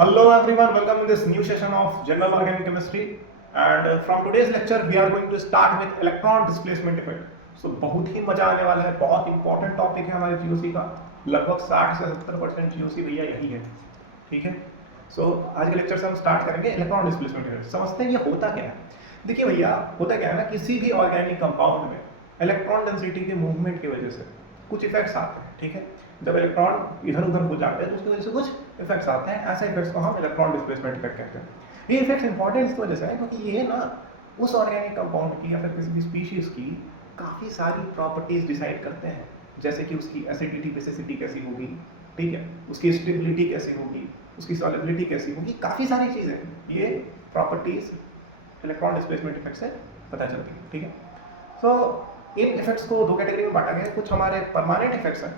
Hello everyone, welcome to this new session of General Organic Chemistry. And from today's lecture, we are going to start with electron displacement effect. So बहुत ही मजा आने वाला है, बहुत important topic है हमारे GOC का. लगभग 60 से 70% जीओसी भैया यही है, ठीक है. सो आज के लेक्चर से हम स्टार्ट करेंगे इलेक्ट्रॉन डिस्प्लेसमेंट इफेक्ट. समझते हैं ये होता क्या है. देखिए भैया, होता क्या है ना, किसी भी ऑर्गेनिक कंपाउंड में इलेक्ट्रॉन डेंसिटी के मूवमेंट की वजह से कुछ इफेक्ट्स आते हैं, ठीक है. जब इलेक्ट्रॉन इधर उधर हो जाते हैं तो उसकी वजह से कुछ इफेक्ट्स आते हैं. ऐसे इफेक्ट्स को हम इलेक्ट्रॉन डिस्प्लेसमेंट इफेक्ट कहते हैं. ये इफेक्ट्स इंपॉर्टेंट इस वजह से है क्योंकि ये ना उस ऑर्गेनिक कंपाउंड की या फिर किसी भी स्पीशीज की काफ़ी सारी प्रॉपर्टीज डिसाइड करते हैं. जैसे कि उसकी एसिडिटी बेसिसिटी कैसी होगी, ठीक है, उसकी स्टेबिलिटी कैसी होगी, उसकी सॉलिबिलिटी कैसी होगी, काफ़ी सारी चीज़ें ये प्रॉपर्टीज इलेक्ट्रॉन डिस्प्लेसमेंट इफेक्ट से पता चलती है, ठीक है. सो इन इफेक्ट्स को दो कैटेगरी में बांटा गया है. कुछ हमारे परमानेंट इफेक्ट्स हैं.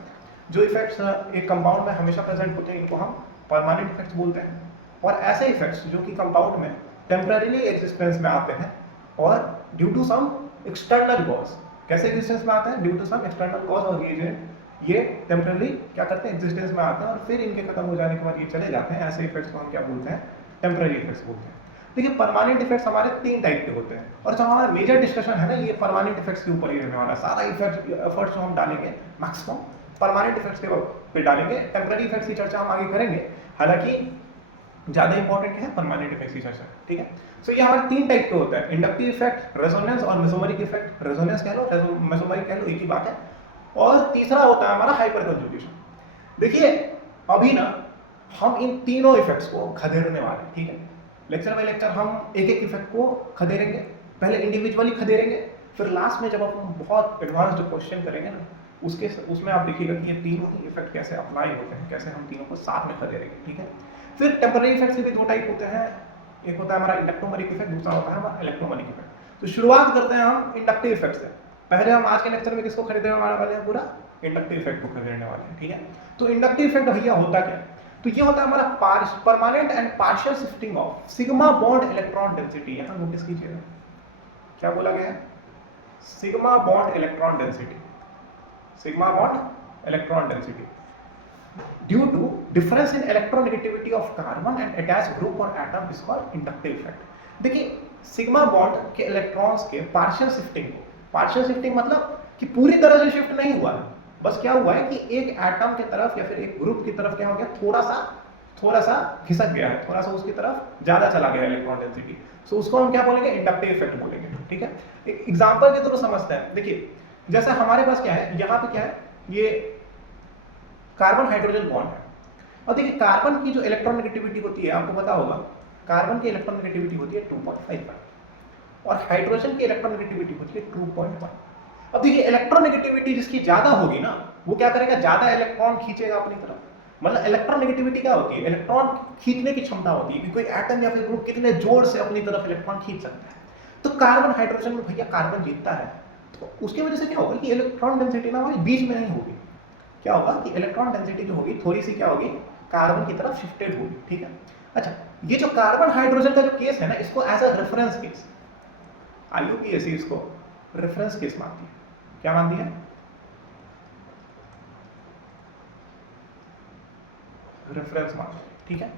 जो इफेक्ट्स एक कंपाउंड में हमेशा प्रेजेंट होते हैं इनको हम परमानेंट इफेक्ट्स बोलते हैं. और ऐसे इफेक्ट्स जो कि कंपाउंड में टेम्परेरीली एग्जिस्टेंस में आते हैं और due to some external cause. कैसे एग्जिस्टेंस में आते हैं? Due to some external cause और रीजन ये टेम्परेरीली क्या करते हैं, एग्जिस्टेंस में आते हैं और फिर इनके खत्म हो जाने के बाद ये चले जाते हैं. ऐसे इफेक्ट्स को हम क्या बोलते हैं? टेम्परेरी इफेक्ट्स बोलते हैं. देखिए, परमानेंट इफेक्ट्स हमारे 3 टाइप के होते हैं और जो हमारा मेजर डिस्कशन है ना, ये परमानेंट इफेक्ट्स के ऊपर ही रहने वाला है. सारा एफर्ट्स जो हम डालेंगे मैक्सिमम परमानेंट इफेक्ट्स के पे डालेंगे. टेम्परेरी इफेक्ट्स की चर्चा हम आगे करेंगे, हालांकि ज्यादा इंपॉर्टेंट है परमानेंट इफेक्ट्स की चर्चा, ठीक है. सो ये हमारे 3 टाइप के होते हैं: इंडक्टिव इफेक्ट, रेजोनेंस और मेसोमेरिक इफेक्ट. रेजोनेंस कह लो, मेसोमेरिक कह लो, एक ही बात है. और तीसरा होता है हमारा हाइपर कंजुगेशन. देखिए, अभी ना हम इन तीनों इफेक्ट्स को खदेड़ने वाले हैं, ठीक है. लेक्चर बाय लेक्चर हम एक एक इफेक्ट को खदेड़ेंगे. पहले इंडिविजुअली खदेड़ेंगे, फिर लास्ट में जब हम बहुत एडवांस्ड क्वेश्चन करेंगे ना, उसमें आप देखिएगा कि ये तीनों ही इफेक्ट कैसे अप्लाई होते हैं, कैसे हम तीनों को साथ में खदेड़ेंगे, ठीक है. फिर टेम्परेरी इफेक्ट्स के भी 2 टाइप होते हैं. एक होता है हमारा इंडक्टोमेरिक इफेक्ट, दूसरा होता है हमारा इलेक्ट्रोमेरिक इफेक्ट. तो शुरुआत करते हैं हम इंडक्टिव इफेक्ट से. पहले हम आज के लेक्चर में किसको खरीदने वाले हैं? पूरा इंडक्टिव इफेक्ट को खरीदने वाले हैं, ठीक है. तो इंडक्टिव इफेक्ट भैया होता क्या है? तो ये होता है हमारा permanent and partial shifting of sigma bond electron density. यहां नोटिस कीजिएगा क्या बोला गया है? Sigma bond electron density. Sigma bond electron density due to difference in electronegativity of carbon and attached group और atom is called inductive effect. देखिए, sigma bond के electrons के पार्शियल शिफ्टिंग को, पार्शियल शिफ्टिंग मतलब कि पूरी तरह से शिफ्ट नहीं हुआ है, बस क्या हुआ है कि एक एटम की तरफ या फिर एक ग्रुप की तरफ क्या हो गया, थोड़ा सा खिसक गया है, थोड़ा सा उसकी तरफ ज्यादा चला गया इलेक्ट्रॉन डेंसिटी. सो उसको हम क्या बोलेंगे? इंडक्टिव इफेक्ट बोलेंगे, ठीक है. एक एग्जांपल के थ्रू समझते हैं. देखिए, जैसे हमारे पास क्या है, यहाँ पे क्या है, ये कार्बन हाइड्रोजन बॉन्ड है. और देखिए, कार्बन की जो इलेक्ट्रॉन नेगेटिविटी होती है, आपको पता होगा, कार्बन की इलेक्ट्रॉन नेगेटिविटी होती है 2.55 और हाइड्रोजन की इलेक्ट्रॉन नेगेटिविटी होती है 2.1. अब देखिए, इलेक्ट्रॉन नेगेटिविटी जिसकी ज्यादा होगी ना, वो क्या करेगा? ज्यादा इलेक्ट्रॉन खींचेगा अपनी तरफ. मतलब इलेक्ट्रॉन नेगेटिविटी क्या होती है? इलेक्ट्रॉन खींचने की क्षमता होती है कि कोई एटम या फिर ग्रुप कितने जोर से अपनी तरफ इलेक्ट्रॉन खींच सकता है. तो कार्बन हाइड्रोजन में भैया कार्बन जीतता है. तो उसकी वजह से क्या होगा कि इलेक्ट्रॉन डेंसिटी ना हमारी बीच में नहीं होगी. क्या होगा कि इलेक्ट्रॉन डेंसिटी जो होगी थोड़ी सी क्या होगी, कार्बन की तरफ शिफ्टेड होगी, ठीक है. अच्छा, ये जो कार्बन हाइड्रोजन का जो केस है ना, इसको as a reference case IUPAC इसको रेफरेंस केस मानती है. क्या मानती है? रेफरेंस मानेंगे, ठीक है.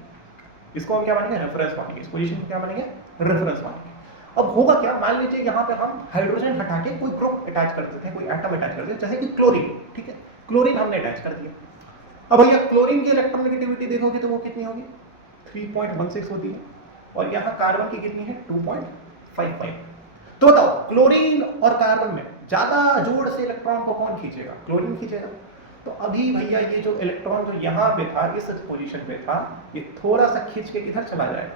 इसको हम क्या मानेंगे? रेफरेंस मानेंगे. इस पोजीशन को क्या मानेंगे? रेफरेंस मानेंगे. अब होगा क्या, मान लीजिए यहाँ पे हम हाइड्रोजन हटा के कोई ग्रुप अटैच कर देते हैं, कोई एटम अटैच कर देते हैं, जैसे कि क्लोरीन, ठीक है. क्लोरीन हमने अटैच कर दिया. अब भैया क्लोरीन की इलेक्ट्रॉन नेगेटिविटी देखोगे तो वो कितनी होगी? 3.16 होती है. और यहाँ कार्बन की कितनी है? 2.55. तो बताओ, क्लोरीन और कार्बन में ज्यादा जोर से इलेक्ट्रॉन को कौन खींचेगा? क्लोरीन खींचेगा. तो अभी भैया ये जो इलेक्ट्रॉन जो यहाँ पे था, इस पोजीशन पे था, ये थोड़ा सा खींच के किधर चला जाएगा?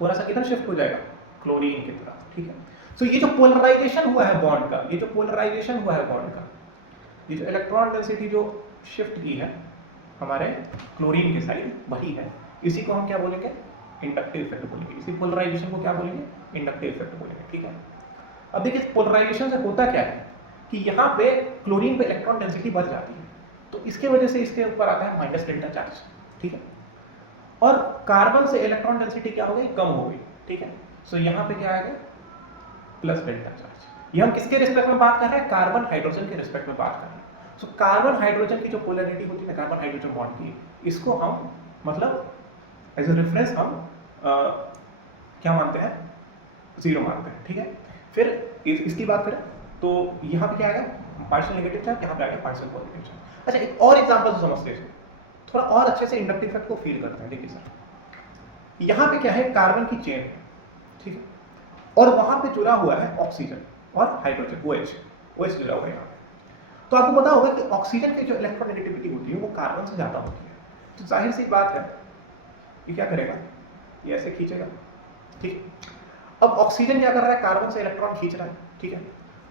थोड़ा सा किधर शिफ्ट हो जाएगा? क्लोरीन की तरफ, ठीक है. सो ये जो पोलराइजेशन हुआ है बॉन्ड का, ये जो पोलराइजेशन हुआ है बॉन्ड का, ये जो इलेक्ट्रॉन डेंसिटी जो शिफ्ट की है हमारे क्लोरीन के साइड, वही है. इसी को हम क्या बोलेंगे? इंडक्टिव इफेक्ट बोलेंगे. इसी पोलराइजेशन को क्या बोलेंगे? इंडक्टिव इफेक्ट बोलेंगे, ठीक है. अब देखिए, पोलराइजेशन से होता क्या है कि यहाँ पे क्लोरीन पे इलेक्ट्रॉन डेंसिटी बढ़ जाती है, तो इसके वजह से इसके ऊपर आता है माइनस डेल्टा चार्ज, ठीक है. और कार्बन से इलेक्ट्रॉन डेंसिटी क्या हो गई? कम हो गई, ठीक है. सो यहाँ पे क्या आएगा? Plus delta charge. ये हम किसके रिस्पेक्ट में बात कर रहे हैं? कार्बन हाइड्रोजन के रिस्पेक्ट में बात कर रहे हैं. सो कार्बन हाइड्रोजन की जो पोलैरिटी होती है ना, कार्बन हाइड्रोजन बॉन्ड की, इसको हम मतलब एज ए रेफरेंस हम क्या मानते हैं, 0 मानते हैं, ठीक है। फिर इसकी बात करें तो यहाँ पे क्या आएगा, पार्शियल नेगेटिव चार्ज, यहाँ पे आएगा पार्शियल पॉजिटिव चार्ज। अच्छा, एक और एग्जांपल से समझते हैं, थोड़ा और अच्छे से इंडक्टिव इफेक्ट को फील करते हैं। देखिए सर, यहाँ पे क्या है, कार्बन की चेन है, ठीक है, और वहां पे जुड़ा हुआ है ऑक्सीजन और हाइड्रोजन, OH जुड़ा हुआ है यहाँ पे। तो आपको पता होगा कि ऑक्सीजन की जो इलेक्ट्रोनेगेटिविटी होती है वो कार्बन से ज्यादा होती है। तो जाहिर सी बात है, ये क्या करेगा, ये ऐसे खींचेगा, ठीक। अब ऑक्सीजन क्या कर रहा है, कार्बन से इलेक्ट्रॉन खींच रहा है, ठीक है।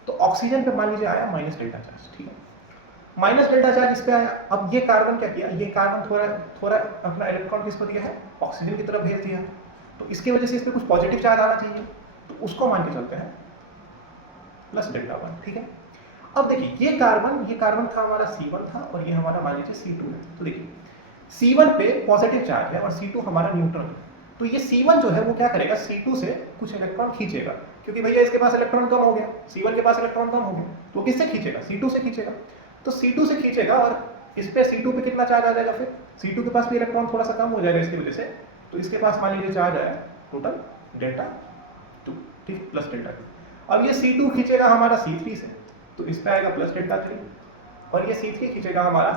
तो ऑक्सीजन पे मान लीजिए आया माइनस डेल्टा चार्ज, ठीक है, माइनस डेल्टा चार्ज इस पे आया। अब ये कार्बन क्या किया, ये कार्बन थोड़ा अपना इलेक्ट्रॉन किसको दिया है, ऑक्सीजन की तरफ भेज दिया। तो इसकी वजह से इस पे कुछ पॉजिटिव चार्ज आना चाहिए, तो उसको मान के चलते हैं प्लस डेल्टा 1, ठीक है। अब देखिए, ये कार्बन था हमारा C1 था, और ये हमारा मान लीजिए C2 है। तो देखिए C1 पे पॉजिटिव चार्ज है और C2 हमारा न्यूट्रल है। तो ये C1 जो है वो क्या करेगा, C2 से कुछ इलेक्ट्रॉन खींचेगा, क्योंकि भैया इसके पास इलेक्ट्रॉन कम हो गया, C1 के पास इलेक्ट्रॉन कम हो गया, तो किससे खींचेगा, C2 से खींचेगा। तो C2 से खींचेगा, और इस पे C2 पे कितना चार्ज आ जाएगा, फिर C2 के पास भी इलेक्ट्रॉन थोड़ा सा कम हो जाएगा इसकी वजह से। तो इसके पास मान लीजिए चार्ज आया टोटल डेल्टा 2, ठीक, प्लस डेल्टा 2। अब ये C2 खींचेगा हमारा C3 से, तो इस पे आएगा प्लस डेल्टा 3, और ये C3 खींचेगा हमारा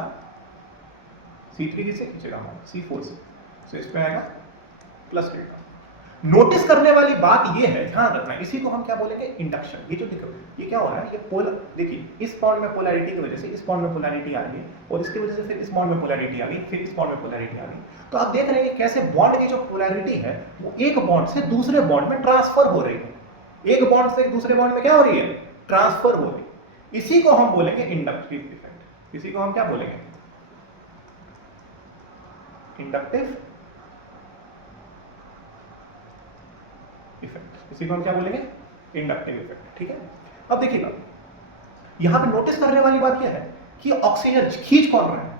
C3 से खींचेगा हमारा C4 से, तो इस पे आएगा प्लस डेल्टा। नोटिस करने वाली बात ये है, ध्यान रखना, इसी को हम क्या बोलेंगे, इंडक्शन। ये जो दिख रहा है, ये क्या हो रहा है, ये पोल, देखिए इस बॉन्ड में पोलैरिटी की वजह से इस बॉन्ड में पोलैरिटी आ रही है, और इसकी वजह से फिर इस बॉन्ड में पोलैरिटी आ गई, फिर इस बॉन्ड में पोलैरिटी आ गई। तो आप देख रहे हैं कैसे बॉन्ड की जो पोलैरिटी है वो एक बॉन्ड से दूसरे बॉन्ड में ट्रांसफर हो रही है, एक बॉन्ड से दूसरे बॉन्ड में क्या हो रही है, ट्रांसफर हो रही है। इसी को हम बोलेंगे इंडक्टिव इफेक्ट। इसी को हम क्या बोलेंगे, इंडक्टिव इफेक्ट। इसी को हम क्या बोलेंगे, इंडक्टिव इफेक्ट, ठीक है। अब देखिएगा, यहां पे नोटिस करने वाली बात क्या है कि ऑक्सीजन खींच कौन रहा है,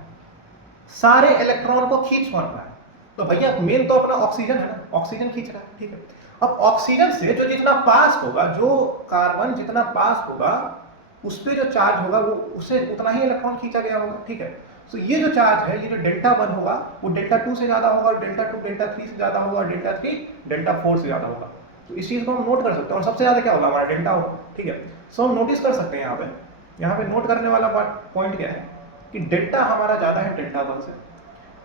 सारे इलेक्ट्रॉन को खींच कौन रहा है, तो भैया मेन तो अपना ऑक्सीजन है ना, ऑक्सीजन खींच रहा है, ठीक है। अब ऑक्सीजन से जो जितना पास होगा, जो कार्बन जितना पास होगा उस पे जो चार्ज होगा वो उससे उतना ही इलेक्ट्रॉन खींचा गया होगा, ठीक है। तो ये जो चार्ज है, ये जो डेल्टा 1 होगा वो डेल्टा 2 से ज्यादा होगा, डेल्टा 2 डेल्टा 3 से ज्यादा होगा, डेल्टा 3 डेल्टा 4 से ज्यादा होगा। तो इस चीज को हम नोट कर सकते हैं, और सबसे ज्यादा क्या होगा, हमारा डेल्टा होगा, ठीक है। सो हम नोटिस कर सकते हैं यहाँ पे नोट करने वाला पॉइंट क्या है कि डेल्टा हमारा ज्यादा है डेल्टा 1 से,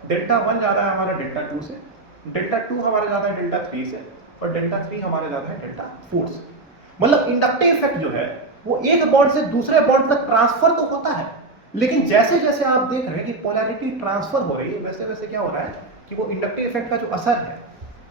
डेल्टा 1 ज्यादा है हमारा डेल्टा 2 से, डेल्टा 2 हमारा ज्यादा है डेल्टा 3 से, और डेल्टा 3 हमारा ज्यादा है डेल्टा 4 से। मतलब इंडक्टिव इफेक्ट जो है वो एक बॉन्ड से दूसरे बॉन्ड तक ट्रांसफर तो होता है, लेकिन जैसे जैसे आप देख रहे हैं कि पोलैरिटी ट्रांसफर हो रही है, वैसे वैसे क्या हो रहा है कि वो इंडक्टिव इफेक्ट का जो असर है,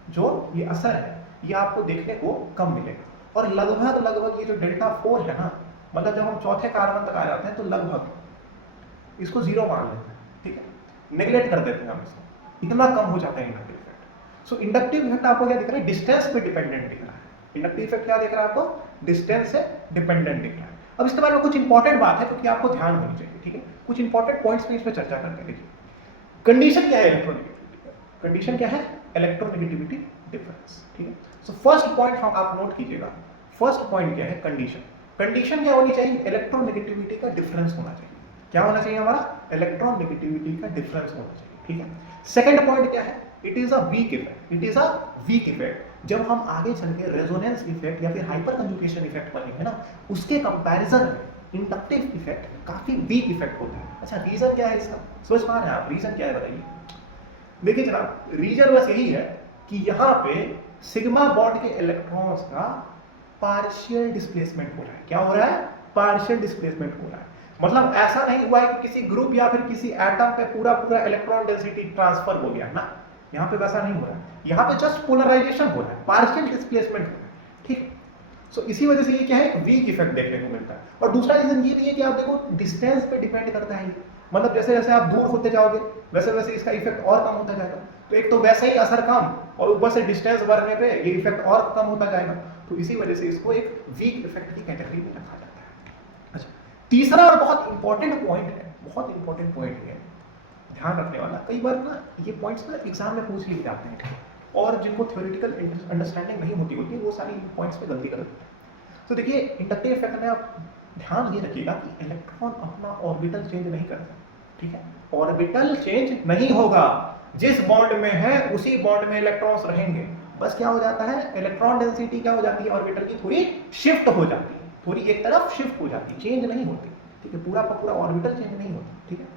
जो ये असर है, ये आपको देखने को कम मिलेगा। और लगभग ये जो डेल्टा 4 है ना, मतलब जब हम चौथे कार्बन तक आ जाते हैं तो लगभग इसको 0 मान लेते हैं, ठीक है, नेग्लेक्ट कर देते हैं हम इसको, इतना कम हो जाता है इंडक्टिव इफेक्ट। सो इंडक्टिव इफेक्ट आपको क्या दिख रहा है, डिस्टेंस पे डिपेंडेंट दिख रहा है। इंडक्टिव इफेक्ट क्या दिख रहा है आपको, डिस्टेंस से डिपेंडेंट दिख रहा है। अब इसके बारे में कुछ इंपॉर्टेंट बात है क्योंकि आपको ध्यान होनी चाहिए, ठीक है। कुछ इंपॉर्टेंट पॉइंट्स पे इस पर चर्चा करते हैं। देखिए, कंडीशन क्या है इलेक्ट्रोनेगेटिविटी का, कंडीशन क्या है, इलेक्ट्रोनेगेटिविटी डिफरेंस, ठीक है। सो फर्स्ट पॉइंट हम आप नोट कीजिएगा, फर्स्ट पॉइंट क्या है, कंडीशन। कंडीशन क्या होनी चाहिए, इलेक्ट्रोनेगेटिविटी का डिफरेंस होना चाहिए। क्या होना चाहिए हमारा, इलेक्ट्रोनेगेटिविटी का डिफरेंस होना चाहिए, ठीक है। सेकंड पॉइंट क्या है, it is a weak effect, it is a weak effect. जब हम आगे चल के रेजोनेंस इफेक्ट या फिर हाइपर कंजुगेशन इफेक्ट पढ़ेंगे ना, उसके कंपैरिजन में इंडक्टिव इफेक्ट काफी वीक इफेक्ट होता है। अच्छा, रीजन क्या है इसका, सोच पा रहे हैं आप, रीजन क्या है बताइए। देखिए जनाब, रीजन बस यही है कि यहाँ पे सिग्मा बॉन्ड के इलेक्ट्रॉन्स का पार्शियल डिस्प्लेसमेंट हो रहा है। क्या हो रहा है, पार्शियल डिस्प्लेसमेंट हो रहा है। मतलब ऐसा नहीं हुआ है कि किसी ग्रुप या फिर किसी एटम पे पूरा पूरा इलेक्ट्रॉन डेंसिटी ट्रांसफर हो गया ना, यहाँ पे वैसा नहीं हो रहा है। यहाँ पे जस्ट पोलराइजेशन हो रहा है, पार्शियल डिस्प्लेसमेंट हो रहा है, ठीक। सो इसी वजह से ये क्या है, वीक इफेक्ट देखने को मिलता है। और दूसरा रीजन ये भी है कि आप देखो डिस्टेंस पे डिपेंड करता है, मतलब जैसे जैसे आप दूर होते जाओगे वैसे वैसे इसका इफेक्ट और कम होता जाएगा। तो एक तो वैसे ही असर कम, और ऊपर से डिस्टेंस बढ़ने पे ये इफेक्ट और कम होता जाएगा। तो इसी वजह से इसको एक वीक इफेक्ट की कैटेगरी में रखा जाता है। अच्छा, तीसरा और बहुत इंपॉर्टेंट पॉइंट है, बहुत इंपॉर्टेंट पॉइंट है, ध्यान रखने वाला। कई बार ना ये पॉइंट्स ना एग्जाम में पूछ लिए जाते हैं, और जिनको थ्योरेटिकल अंडरस्टैंडिंग नहीं होती वो सारी पॉइंट्स पे गलती करते हैं। तो देखिए, इंडक्टिव इफेक्ट में आप ध्यान ये रखिएगा कि इलेक्ट्रॉन अपना ऑर्बिटल चेंज नहीं करता, ठीक है। ऑर्बिटल चेंज नहीं होगा, जिस बॉन्ड में है उसी बॉन्ड में इलेक्ट्रॉन्स रहेंगे। बस क्या हो जाता है, इलेक्ट्रॉन डेंसिटी क्या हो जाती है ऑर्बिटल की, थोड़ी शिफ्ट हो जाती है, थोड़ी एक तरफ शिफ्ट हो जाती है, चेंज नहीं होती, ठीक है, पूरा का पूरा ऑर्बिटल चेंज नहीं होता, ठीक है।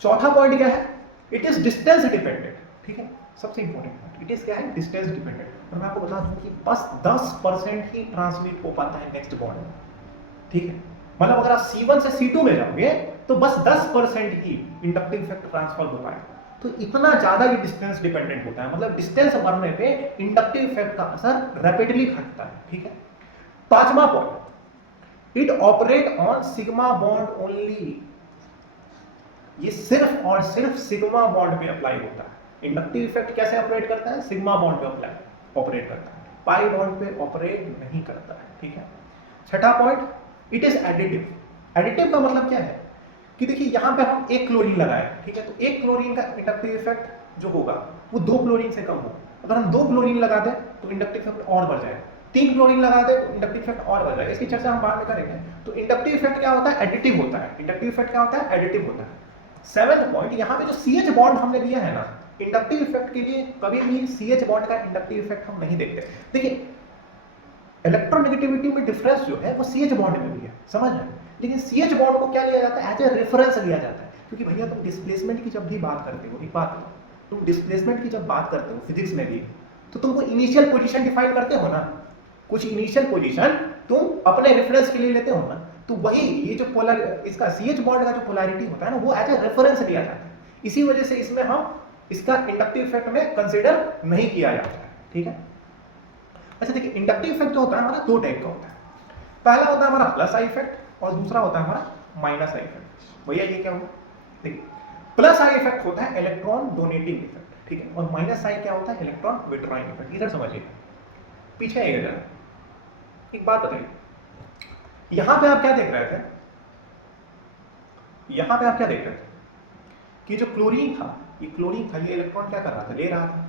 चौथा पॉइंट क्या है, इट इज डिस्टेंस डिपेंडेंट, ठीक है, सबसे इंपॉर्टेंट पॉइंट, इट इज क्या है, डिस्टेंस डिपेंडेंट। और मैं आपको बता दूं कि बस 10% ही ट्रांसमिट हो पाता है नेक्स्ट बॉन्ड में, ठीक है। मतलब अगर आप C1 से C2 में जाओगे तो बस 10% ही इंडक्टिव इफेक्ट ट्रांसफर हो पाएगा। तो इतना ज्यादा ये डिस्टेंस डिपेंडेंट होता है, मतलब डिस्टेंस बढ़ने पे इंडक्टिव इफेक्ट का असर रैपिडली घटता है, ठीक है। पांचवा point, it operate on sigma bond only, ये सिर्फ और सिर्फ सिग्मा बॉन्ड पे अप्लाई होता है। इंडक्टिव इफेक्ट कैसे ऑपरेट करता है, सिग्मा बॉन्ड पे अप्लाई ऑपरेट करता है, पाई बॉन्ड पे ऑपरेट नहीं करता है, ठीक है। छठा point, it is additive. Additive का मतलब क्या है कि देखिए यहां पे हम एक क्लोरीन लगाए, ठीक है, तो एक क्लोरीन का इंडक्टिव इफेक्ट जो होगा वो 2 क्लोरीन से कम होगा। अगर हम 2 क्लोरीन लगा दें तो इंडक्टिव इफेक्ट और बढ़ जाएगा, 3 क्लोरीन लगा दें तो इंडक्टिव इफेक्ट और बढ़ जाएगा। इसकी चर्चा हम बाद में करेंगे। तो इंडक्टिव इफेक्ट क्या होता है, एडिटिव होता है। इंडक्टिव इफेक्ट क्या होता है, एडिटिव होता है। 7th पॉइंट, यहाँ पे जो CH बॉन्ड हमने लिया है ना, इंडक्टिव इफेक्ट के लिए कभी भी CH बॉन्ड का इंडक्टिव इफेक्ट हम नहीं देखते। देखिए इलेक्ट्रोनेगेटिविटी में डिफरेंस जो है वो CH बॉन्ड में भी है, समझ रहे हैं, लेकिन CH बॉन्ड को क्या लिया जाता है, एज ए रेफरेंस लिया जाता है। क्योंकि भैया तुम डिस्प्लेसमेंट की जब भी बात करते हो, एक बात तुम डिस्प्लेसमेंट की जब बात करते हो फिजिक्स में भी, तो तुमको इनिशियल पोजीशन डिफाइन करते हो ना, कुछ इनिशियल पोजीशन तुम अपने रेफरेंस के लिए लेते हो ना, तो वही ये जो पोलर इसका CH बॉन्ड का जो पोलैरिटी होता है ना, वो एज ए रेफरेंस लिया जाता है। इसी वजह से इसमें हम इसका इंडक्टिव इफेक्ट में कंसीडर नहीं किया जाता है, ठीक है। अच्छा देखिए, इंडक्टिव इफेक्ट जो होता है हमारा 2 टाइप का होता है। पहला होता है हमारा प्लस आई इफेक्ट और दूसरा होता है हमारा माइनस आई इफेक्ट। भैया ये क्या हुआ, देखिए प्लस आई इफेक्ट होता है इलेक्ट्रॉन डोनेटिंग इफेक्ट, ठीक है, और माइनस आई क्या होता है, इलेक्ट्रॉन विड्रॉइंग इफेक्ट। इधर समझिए, पीछे आइए जरा, एक बात बताइए, यहां पे आप क्या देख रहे थे, यहां पे आप क्या देख रहे थे कि जो क्लोरीन था, ये क्लोरीन था, ये इलेक्ट्रॉन क्या कर रहा था, ले रहा था।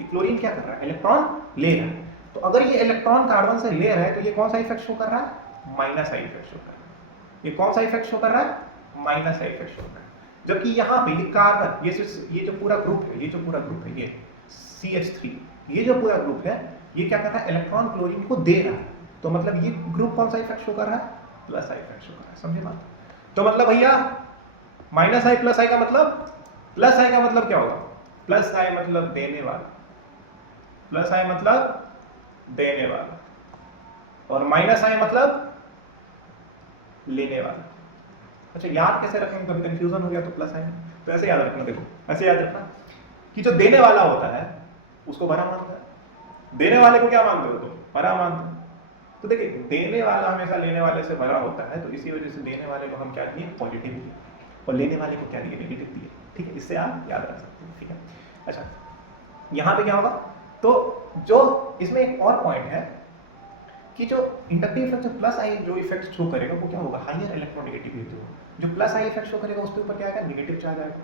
ये क्लोरीन क्या कर रहा है, इलेक्ट्रॉन ले रहा है। तो अगर ये इलेक्ट्रॉन कार्बन से ले रहा है तो ये कौन सा इफेक्ट शो कर रहा है, माइनस आई इफेक्ट शो कर रहा है। ये कौन सा इफेक्ट शो कर रहा है, माइनस आई इफेक्ट शो कर रहा है। जबकि यहाँ पे ये कार्बन, ये जो पूरा ग्रुप है, ये जो पूरा ग्रुप है, ये CH3, ये जो पूरा ग्रुप है, ये क्या कर रहा है, इलेक्ट्रॉन क्लोरीन को दे रहा है। तो मतलब ये ग्रुप कौन सा इफेक्ट शो कर रहा है, प्लस आई इफेक्ट शो कर रहा है, समझे बात। तो मतलब भैया माइनस आई प्लस आई का मतलब, प्लस आई का मतलब क्या होगा, प्लस आई मतलब देने वाला, प्लस आई मतलब देने वाला, और माइनस आई मतलब लेने वाला। अच्छा याद कैसे रखेंगे, कभी कंफ्यूजन हो गया तो प्लस आई, तो ऐसे याद रखना, देखो ऐसे याद रखना कि जो देने वाला होता है उसको भरा मानता है, देने वाले को क्या मानते हो तुम, भरा मानते हो। तो देखिए देने वाला हमेशा लेने वाले से भरा होता है, तो इसी वजह से देने वाले को हम क्या दिए, पॉजिटिव दिए, और लेने वाले को क्या दिए, नेगेटिव दिए, ठीक है। इससे आप याद रख सकते हैं, ठीक है। अच्छा यहाँ पे क्या होगा, तो जो इसमें एक और पॉइंट है कि जो इंडक्टिव इफेक्ट जो प्लस आई जो इफेक्ट शो करेगा वो क्या होगा, हायर इलेक्ट्रोनेगेटिविटी होगा। जो प्लस आई इफेक्ट शो करेगा उसके ऊपर क्या आएगा, नेगेटिव चार्ज आएगा,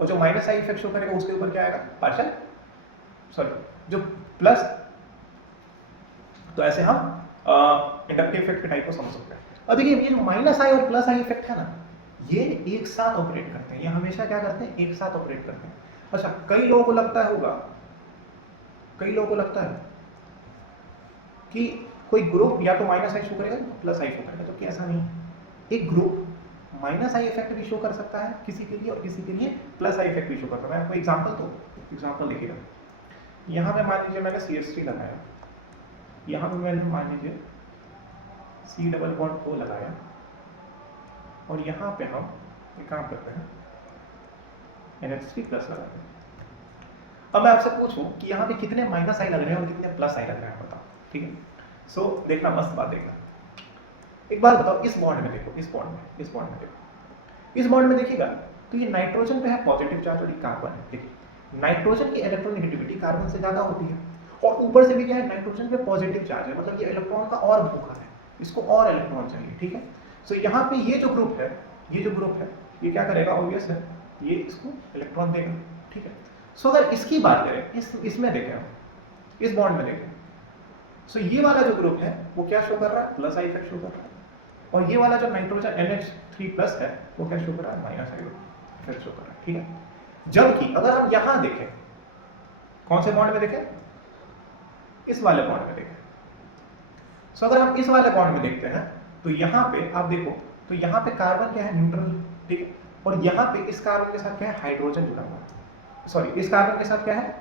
और जो माइनस आई इफेक्ट शो करेगा उसके ऊपर क्या आएगा, पार्शियल, सॉरी जो प्लस। तो ऐसे हम इंडक्टिव इफेक्ट के टाइप को समझ सकते हैं। अब देखिए ये माइनस आई और प्लस आई इफेक्ट है ना, ये एक साथ ऑपरेट करते हैं, ये हमेशा क्या करते हैं, एक साथ ऑपरेट करते हैं। अच्छा कई लोगों को लगता होगा, कई लोगों को लगता है कि कोई ग्रुप या तो माइनस आई शो करेगा तो प्लस आई शो करेगा, तो ऐसा नहीं। एक ग्रुप माइनस आई इफेक्ट भी शो कर सकता है किसी के लिए, और किसी के लिए प्लस आई इफेक्ट भी शो कर सकता है। मैं आपको एग्जांपल तो एग्जांपल देखिएगा, यहाँ पे मान लीजिए मैंने CH3 लगाया, यहाँ पे मैंने मान लीजिए C डबल बॉन्ड O लगाया, और यहाँ पे हम एक काम करते हैं NH3 प्लस लगाते हैं। अब मैं आपसे पूछूं कि यहाँ पे कितने माइनस आई लग रहे हैं और कितने प्लस आई लग रहे हैं, बताओ, ठीक है। सो देखना, मस्त बात देखना। एक बात बताओ, इस बॉन्ड में देखो, इस बॉन्ड में देखो, इस बॉन्ड में देखिएगा तो ये नाइट्रोजन पे है पॉजिटिव चार्ज और ये कार्बन है। देखिए नाइट्रोजन की इलेक्ट्रोनेगेटिविटी कार्बन से ज्यादा होती है, और ऊपर से भी क्या है, नाइट्रोजन पे पॉजिटिव चार्ज है, मतलब ये इलेक्ट्रॉन का और भूखा है, इसको और इलेक्ट्रॉन चाहिए, ठीक है। सो यहाँ पे ये जो ग्रुप है, ये जो ग्रुप है, ये क्या करेगा, ऑब्वियस है, ये इसको इलेक्ट्रॉन देगा, ठीक है। सो अगर इसकी बात करें, इसमें देखें, इस बॉन्ड में देखें, सो ये वाला जो ग्रुप है वो क्या शो कर रहा है, प्लस आई इफेक्ट शो कर रहा है, और ये वाला जो नाइट्रोजन NH3 प्लस है वो क्या शो कर रहा है, माइनस आई इफेक्ट शो कर रहा है, ठीक है। जबकि अगर हम यहां देखें, कौन से बॉन्ड में देखें, इस वाले बॉन्ड में देखें, सो अगर हम इस वाले बॉन्ड में देखते हैं तो यहां पे आप देखो तो यहां पे कार्बन क्या है, न्यूट्रल, ठीक है, और यहां पे इस कार्बन के साथ क्या है, हाइड्रोजन जुड़ा हुआ है, सॉरी इस कार्बन के साथ क्या है,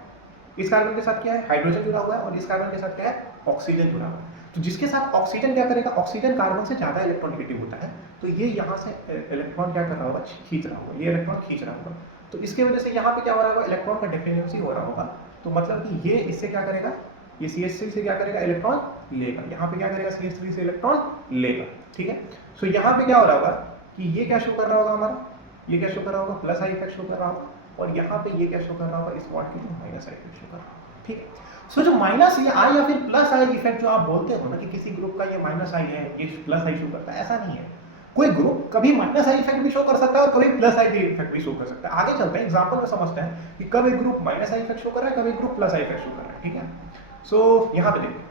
इस कार्बन के साथ क्या है, हाइड्रोजन जुड़ा हुआ है, और इस कार्बन के साथ क्या है, ऑक्सीजन जुड़ा हुआ है। तो जिसके साथ ऑक्सीजन क्या करेगा, ऑक्सीजन कार्बन से ज्यादा इलेक्ट्रोनेगेटिव होता है, तो ये यहाँ से इलेक्ट्रॉन क्या कर रहा होगा, खींच रहा होगा, ये इलेक्ट्रॉन खींच रहा होगा, तो इसके वजह से यहाँ पे क्या हो रहा होगा, इलेक्ट्रॉन का डिफिशिएंसी हो रहा होगा, तो मतलब कि ये इससे क्या करेगा, ये CH3 से क्या करेगा, इलेक्ट्रॉन लेगा, यहाँ पे क्या करेगा, CH3 से इलेक्ट्रॉन लेगा, ठीक है। सो यहाँ पे क्या हो रहा होगा कि ये क्या शो कर रहा होगा हमारा, ये क्या शो कर रहा होगा, प्लस आई इफेक्ट शो कर रहा होगा, और यहाँ पे ये क्या शो कर रहा होगा, इस बॉन्ड के लिए माइनस आई इफेक्ट शो कर रहा होगा, ठीक है। सो जो माइनस आई या फिर प्लस आई इफेक्ट जो आप बोलते हो ना कि किसी ग्रुप का ये माइनस आई है, ये प्लस आई शो करता है, ऐसा नहीं है। कोई ग्रुप कभी माइनस आई इफेक्ट भी शो कर सकता है और कभी प्लस आई इफेक्ट भी शो कर सकता है। आगे चलते हैं, एग्जांपल में समझते हैं कि कब एक group minus I effect show कर रहा है, कब एक group plus I effect show कर रहा है, ठीक है। सो यहाँ पे देखिए,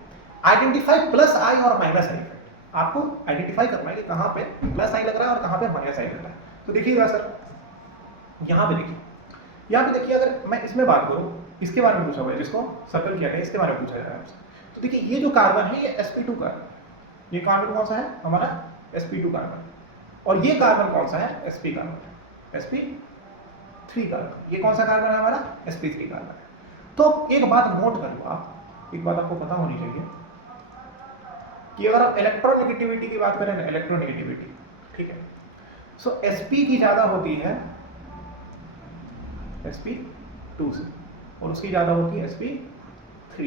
आइडेंटिफाई प्लस आई और माइनस आई इफेक्ट, आपको आइडेंटिफाई करना है कि कहाँ पे प्लस आई लग रहा है और कहाँ पे माइनस आई लग रहा है। तो देखिएगा सर, यहाँ पे देखिए, यहाँ पे देखिए, अगर मैं इसमें बात करूँ, इसके बारे में पूछा हुआ है, जिसको सर्कल किया गया इसके बारे में पूछा जा रहा है आपसे, तो देखिए ये जो कार्बन है ये sp2 कार्बन, ये कार्बन कौन सा है हमारा, sp2 कार्बन, और ये कार्बन कौन सा है, sp कार्बन, sp3 कार्बन, ये कौन सा कार्बन है हमारा, sp3 कार्बन है। तो एक बात नोट कर लो आप, एक बात आपको पता होनी चाहिए कि अगर आप इलेक्ट्रोनेगेटिविटी की बात करें ना, इलेक्ट्रोनेगेटिविटी, ठीक है, सो sp की ज्यादा होती है sp2 से, और उसकी ज्यादा होती है sp3,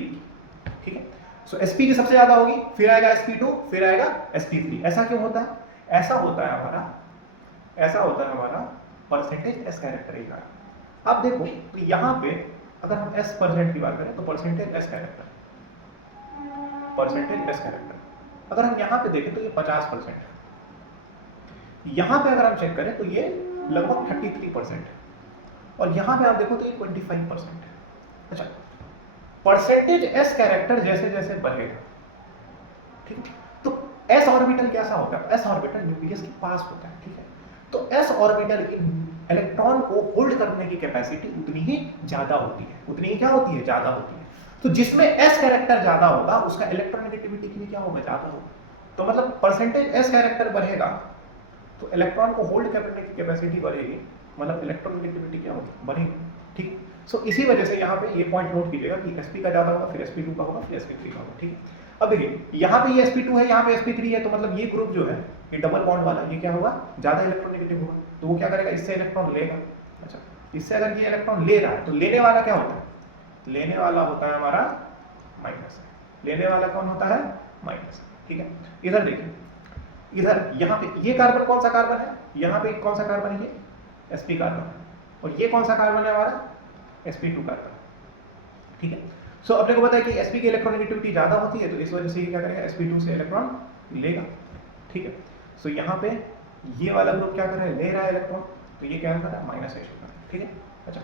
ठीक है। सो sp की सबसे ज्यादा होगी, फिर आएगा sp2, फिर आएगा sp3। ऐसा क्यों होता है, ऐसा होता है हमारा परसेंटेज s कैरेक्टर का। आप देखो तो यहाँ पे अगर हम s परसेंट की बात करें तो परसेंटेज s कैरेक्टर, अगर हम यहाँ पे देखें तो ये 50% है, यहाँ पे अगर हम चेक करें तो ये लगभग 33% है, और यहाँ पे आप देखो तो ये 25% है। अच्छा, परसेंटेज s कैरेक्टर जैसे जैसे बढ़ेगा, ठीक है, तो s ऑर्बिटल कैसा होता है, s ऑर्बिटल न्यूक्लियस के पास होता है, ठीक है, तो s ऑर्बिटल की इलेक्ट्रॉन को होल्ड करने की कैपेसिटी उतनी ही ज्यादा होती है, उतनी ही क्या होती है, ज्यादा होती है। तो जिसमें s कैरेक्टर ज्यादा होगा उसका इलेक्ट्रोनेगेटिविटी भी क्या होगा, ज्यादा होगा। तो मतलब परसेंटेज s कैरेक्टर बढ़ेगा तो इलेक्ट्रॉन को होल्ड करने की कैपेसिटी बढ़ेगी, मतलब इलेक्ट्रोनेगेटिविटी क्या होगी, बढ़ेगी, ठीक। सो इसी वजह से यहाँ पे ये पॉइंट नोट कीजिएगा कि sp का ज्यादा होगा, फिर sp2 का होगा, फिर sp3 का होगा, ठीक है। अब देखिए यहाँ पे ये sp2 है, यहाँ पे sp3 है, तो मतलब ये ग्रुप जो है ये डबल बॉन्ड वाला, ये क्या होगा, ज्यादा इलेक्ट्रोनेगेटिव होगा, तो वो क्या करेगा, इससे इलेक्ट्रॉन लेगा। अच्छा, इससे अगर ये इलेक्ट्रॉन ले रहा है तो लेने वाला क्या होता है, लेने वाला होता है हमारा माइनस, लेने वाला कौन होता है, माइनस, ठीक है। इधर देखिए, इधर यहाँ पे ये कार्बन कौन सा कार्बन है, यहाँ पे कौन सा कार्बन है, ये sp कार्बन है, और ये कौन सा कार्बन है हमारा, sp2 कार्बन, ठीक है। सो अपने को पता है कि sp की इलेक्ट्रोनेगेटिविटी ज्यादा होती है, तो इस वजह से ये क्या करेगा, sp2 से इलेक्ट्रॉन लेगा, ठीक है। सो यहाँ पे ये वाला ग्रुप क्या कर रहा है, ले रहा है इलेक्ट्रॉन, तो ये क्या कर रहा है, माइनस आई शो कर रहा है, ठीक है। अच्छा,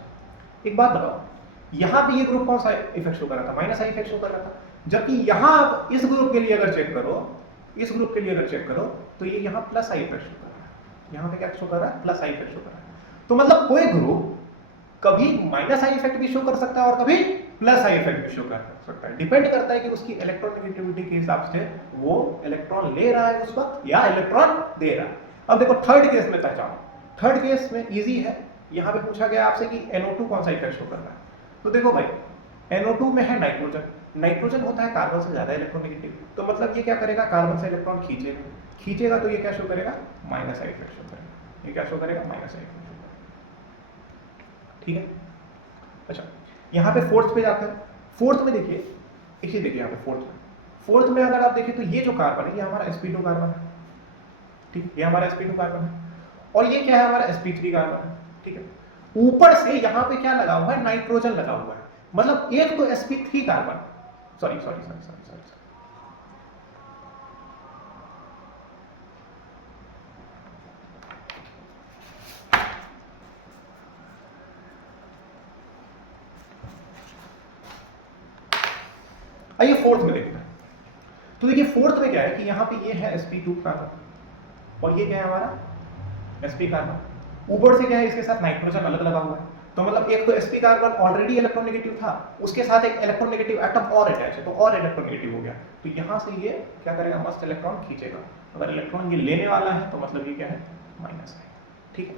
एक बात बताओ, यहाँ पे ये ग्रुप कौन सा इफेक्ट शो कर रहा था, माइनस आई इफेक्ट शो कर रहा था, जबकि यहाँ इस ग्रुप के लिए अगर चेक करो, इस ग्रुप के लिए अगर चेक करो तो ये यहाँ प्लस आई इफेक्ट शो कर रहा है, यहाँ पे क्या शो कर रहा है, प्लस आई इफेक्ट शो कर रहा है। तो मतलब कोई ग्रुप कभी माइनस आई इफेक्ट भी शो कर सकता है और कभी प्लस आई इफेक्ट भी शो कर सकता है, डिपेंड करता है कि उसकी इलेक्ट्रोनेगेटिविटी के हिसाब से वो इलेक्ट्रॉन ले रहा है उस वक्त या इलेक्ट्रॉन दे रहा है। अब देखो थर्ड केस में पहचानो, थर्ड केस में इजी है, यहाँ पे पूछा गया आपसे कि NO2 कौन सा इफेक्ट शो कर रहा है, तो देखो भाई NO2 में है नाइट्रोजन, नाइट्रोजन होता है कार्बन से ज्यादा इलेक्ट्रोनेगेटिव, तो मतलब ये क्या करेगा, कार्बन से इलेक्ट्रॉन खींचेगा, तो ये क्या शो करेगा, माइनस आई इफेक्ट शो करेगा, ये क्या शो करेगा, माइनस आई इफेक्ट शो करेगा, ठीक है। अच्छा, यहाँ पे फोर्थ पे जाते हैं, फोर्थ में देखिए, इसे देखिए यहाँ पे फोर्थ में अगर आप देखिए तो ये जो कार्बन है ये हमारा sp2 कार्बन है, ठीक, ये हमारा sp2 कार्बन है, और ये क्या है हमारा sp3 कार्बन है, ठीक है। ऊपर से यहाँ पे क्या लगा हुआ है, नाइट्रोजन लगा हुआ है, मतलब एक तो sp3 कार्बन, सॉरी आइए फोर्थ में देखते हैं। तो देखिए फोर्थ में क्या है कि यहाँ पे ये है sp2 कार्बन और ये क्या है हमारा sp कार्बन, ऊपर से क्या है इसके साथ नाइट्रोजन अलग लगा हुआ है, तो मतलब एक तो sp कार्बन ऑलरेडी इलेक्ट्रोनेगेटिव था, उसके साथ एक इलेक्ट्रोनेगेटिव एटम और अटैच है, तो और इलेक्ट्रोनेगेटिव हो गया, तो यहाँ से ये क्या करेगा, मस्ट इलेक्ट्रॉन खींचेगा। अगर इलेक्ट्रॉन ये लेने वाला है तो मतलब ये क्या है, माइनस है, ठीक है।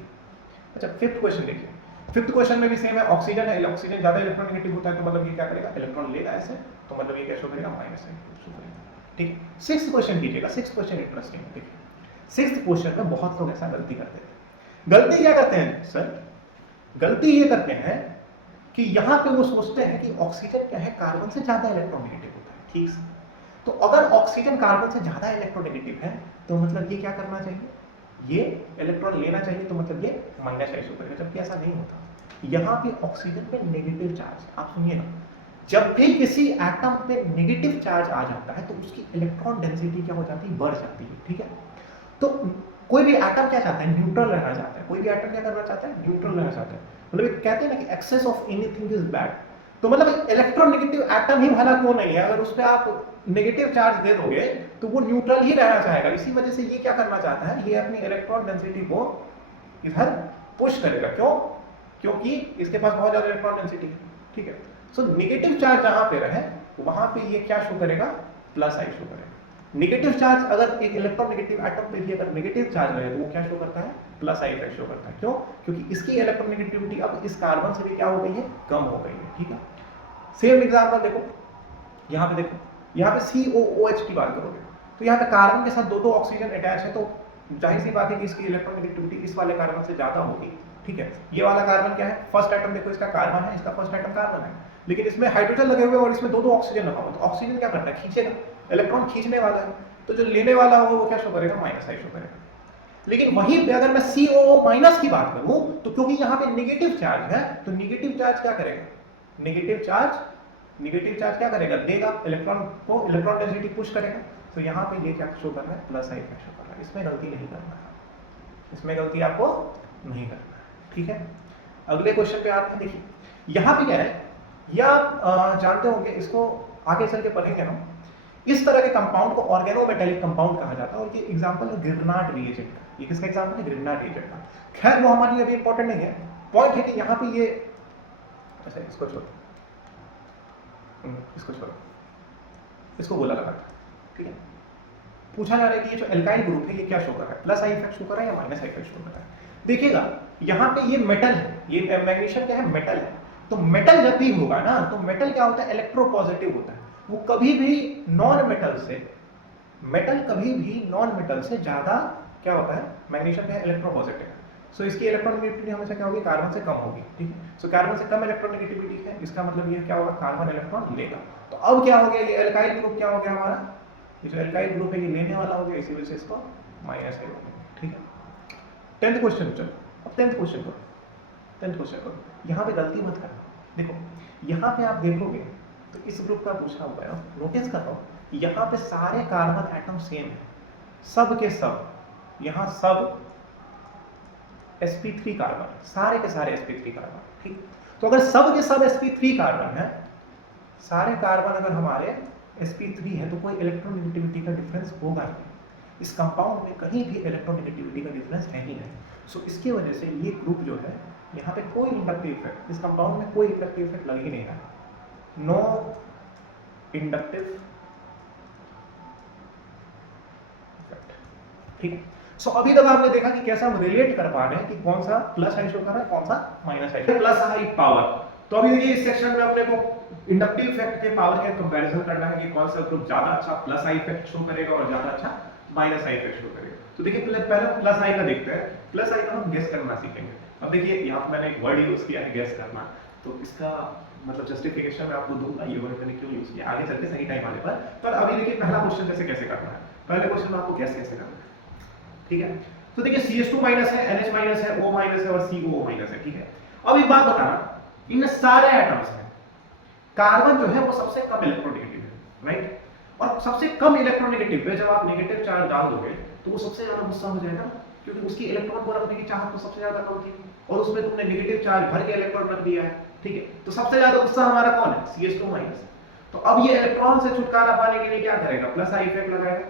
अच्छा फिफ्थ क्वेश्चन देखिए, फिफ्थ क्वेश्चन में भी सेम है, ऑक्सीजन है, ऑक्सीजन ज्यादा इलेक्ट्रोनेगेटिव होता है, तो मतलब ये क्या करेगा, इलेक्ट्रॉन लेगा ऐसे, तो मतलब ये क्या शो करेगा, माइनस है शो करेगा, ठीक है। सिक्स्थ क्वेश्चन कीजिएगा, सिक्स्थ क्वेश्चन इंटरेस्टिंग है, देखिए सिक्स्थ क्वेश्चन में बहुत लोग ऐसा गलती करते थे। गलती क्या करते हैं सर, गलती ये करते हैं कि यहाँ पे वो सोचते हैं कि ऑक्सीजन क्या है, कार्बन से ज्यादा इलेक्ट्रोनेगेटिव होता है, ठीक है। तो अगर ऑक्सीजन कार्बन से ज्यादा इलेक्ट्रोनेगेटिव है तो मतलब ये क्या करना चाहिए, ये इलेक्ट्रॉन लेना चाहिए, तो मतलब ये माइनस आइसो करेगा, जबकि ऐसा नहीं होता। यहाँ पे ऑक्सीजन पे नेगेटिव चार्ज, आप सुनिएगा, जब भी किसी एटम पे नेगेटिव चार्ज आ जाता है तो उसकी इलेक्ट्रॉन डेंसिटी क्या हो जाती है, बढ़ जाती है, ठीक है। तो कोई भी एटम क्या चाहता है, न्यूट्रल रहना चाहता है, कोई भी एटम क्या करना चाहता है, न्यूट्रल रहना चाहता है। मतलब कहते हैं ना कि excess of anything is bad, तो मतलब इलेक्ट्रोनेगेटिव एटम ही भला क्यों नहीं है, अगर उस पर आप नेगेटिव चार्ज दे दोगे तो वो न्यूट्रल ही रहना चाहेगा। इसी वजह से ये क्या करना चाहता है, ये अपनी इलेक्ट्रॉन डेंसिटी को इधर पुश करेगा, क्यों, क्योंकि इसके पास बहुत ज्यादा इलेक्ट्रॉन डेंसिटी है, ठीक है। सो नेगेटिव चार्ज जहां पे रहे वहां पे ये क्या शो करेगा, प्लस आई शो करेगा। नेगेटिव चार्ज अगर एक इलेक्ट्रोनेगेटिव एटम पे भी अगर नेगेटिव चार्ज रहे तो वो क्या शो करता है, प्लस आई इफेक्ट शो करता है, क्यों, क्योंकि इसकी इलेक्ट्रोनेगेटिविटी अब इस कार्बन से भी क्या हो गई है, कम हो गई है, ठीक है। सेम एग्जांपल देखो, यहाँ पे देखो, यहाँ पे COOH की बात करोगे तो यहाँ पे कार्बन के साथ दो ऑक्सीजन अटैच है, तो जाहिर सी बात है कि इसकी इलेक्ट्रोनेगेटिविटी इस वाले कार्बन से ज्यादा होगी, ठीक है। ये वाला कार्बन क्या है, फर्स्ट एटम देखो, इसका कार्बन है, इसका फर्स्ट एटम कार्बन है, लेकिन इसमें हाइड्रोजन लगे हुए और इसमें दो ऑक्सीजन लगा हुआ, तो ऑक्सीजन क्या करता है, खींचेगा, इलेक्ट्रॉन खींचने वाला है, तो जो लेने वाला होगा वो क्या शो करेगा, माइनस आई शो करेगा। लेकिन वहीं पे अगर मैं COO माइनस की बात करूं तो क्योंकि यहाँ पे नेगेटिव चार्ज है, तो नेगेटिव चार्ज क्या करेगा, नेगेटिव चार्ज क्या करेगा, देगा इलेक्ट्रॉन को, इलेक्ट्रॉन डेंसिटी पुश करेगा, तो यहाँ पे ये क्या शो कर रहा है, प्लस आई इफेक्ट शो कर रहा है। इसमें गलती नहीं करना है, इसमें गलती आपको नहीं करना है, ठीक है। अगले क्वेश्चन पे आते हैं, देखिए यहाँ पे क्या है, या आप जानते होंगे, इसको आगे चल के पढ़ेंगे हम, इस तरह के कंपाउंड को ऑर्गेनोमेटेलिक कंपाउंड कहा जाता है, और ये एग्जांपल है ग्रिग्नार्ड रिएजेंट का। ये किसका एग्जांपल है, ग्रिग्नार्ड रिएजेंट का। खैर वो हमारे लिए अभी इंपॉर्टेंट नहीं है, पॉइंट है कि यहाँ पे ये, अच्छा इसको छोड़ो, इसको बोला लगा, ठीक है। पूछा जा रहा है कि ये जो एल्काइल ग्रुप है ये क्या शो कर रहा है, प्लस आई इफेक्ट शो कर रहा है या माइनस आई इफेक्ट शो कर रहा है। देखिएगा यहाँ पे ये मेटल है, ये मैग्नीशियम क्या है, मेटल है, तो मेटल जब भी होगा ना तो मेटल क्या होता है, इलेक्ट्रोपॉजिटिव होता है, वो कभी भी नॉन मेटल से, मेटल कभी भी नॉन मेटल से ज्यादा क्या होता है, मैग्नीशियम क्या है, इलेक्ट्रोपॉजिटिव है, सो इसकी इलेक्ट्रोनेगेटिविटी हमेशा क्या होगी, कार्बन से कम होगी, ठीक है। सो कार्बन से कम इलेक्ट्रोनेगेटिविटी है, इसका मतलब ये क्या होगा, कार्बन इलेक्ट्रॉन लेगा। तो अब क्या हो गया, ये एल्काइल ग्रुप क्या हो गया हमारा, ये जो एल्काइल ग्रुप है ये लेने वाला हो गया, इसी वजह से इसको माइनस है, ठीक है। 10th क्वेश्चन, चलो अब 10th क्वेश्चन करो, यहाँ पे गलती मत करना। देखो यहाँ पे आप देखोगे तो इस ग्रुप का पूछा हुआ है, नोटिस कर लो यहाँ पे सारे कार्बन एटम सेम है, सब के सब, यहाँ सब sp3 कार्बन, सारे के सारे sp3 कार्बन, ठीक। तो अगर सब के सब sp3 कार्बन है, सारे कार्बन अगर हमारे sp3 है, तो कोई इलेक्ट्रोनेगेटिविटी का डिफरेंस होगा नहीं, इस कंपाउंड में कहीं भी इलेक्ट्रोनेगेटिविटी का डिफरेंस है ही नहीं। सो इसकी वजह से ये ग्रुप जो है, यहाँ पे कोई इंडक्टिव इफेक्ट, इस कंपाउंड में कोई इंडक्टिव इफेक्ट लग ही नहीं रहा, नो इंडक्टिव इफेक्ट, ठीक। सो अभी तक आपने देखा कि कैसा हम रिलेट कर पा रहे हैं कि कौन सा प्लस आई शो कर रहा है, कौन सा माइनस आई, प्लस आई पावर। तो अभी देखिए इस सेक्शन में अपने को इंडक्टिव इफेक्ट के पावर का कंपैरिजन करना है कि कौन सा ग्रुप ज्यादा अच्छा प्लस आई इफेक्ट शो करेगा और ज्यादा अच्छा माइनस आई इफेक्ट शो करेगा। तो देखिए पहले प्लस आई का देखते हैं, प्लस आई का हम गेस करना सीखेंगे। अब देखिए यहाँ पर मैंने एक वर्ड यूज किया है गेस करना, तो इसका मतलब जस्टिफिकेशन मैं आपको दूंगा ये वर्ड मैंने क्यों यूज किया आगे चल के सही टाइम आने पर अभी देखिए पहला क्वेश्चन कैसे करना है। पहले क्वेश्चन में आपको गेस कैसे करना है, ठीक है। तो देखिए CH2 माइनस है, NH माइनस है, O माइनस है और COO माइनस है, ठीक है। अब एक बात बताना, इन सारे एटम्स में कार्बन जो है वो सबसे कम इलेक्ट्रोनेगेटिव है, राइट। और सबसे कम इलेक्ट्रोनेगेटिव है, जब आप नेगेटिव चार्ज डाल दोगे तो वो सबसे ज्यादा गुस्सा हो जाएगा, क्योंकि उसकी इलेक्ट्रॉन को रखने की चाहत तो सबसे ज्यादा कम थी और उसमें तुमने नेगेटिव चार्ज भर के इलेक्ट्रॉन रख दिया है, ठीक है। तो सबसे ज्यादा गुस्सा हमारा कौन है, CH2 माइनस। तो अब ये इलेक्ट्रॉन से छुटकारा पाने के लिए क्या करेगा, प्लस आई इफेक्ट लगाएगा,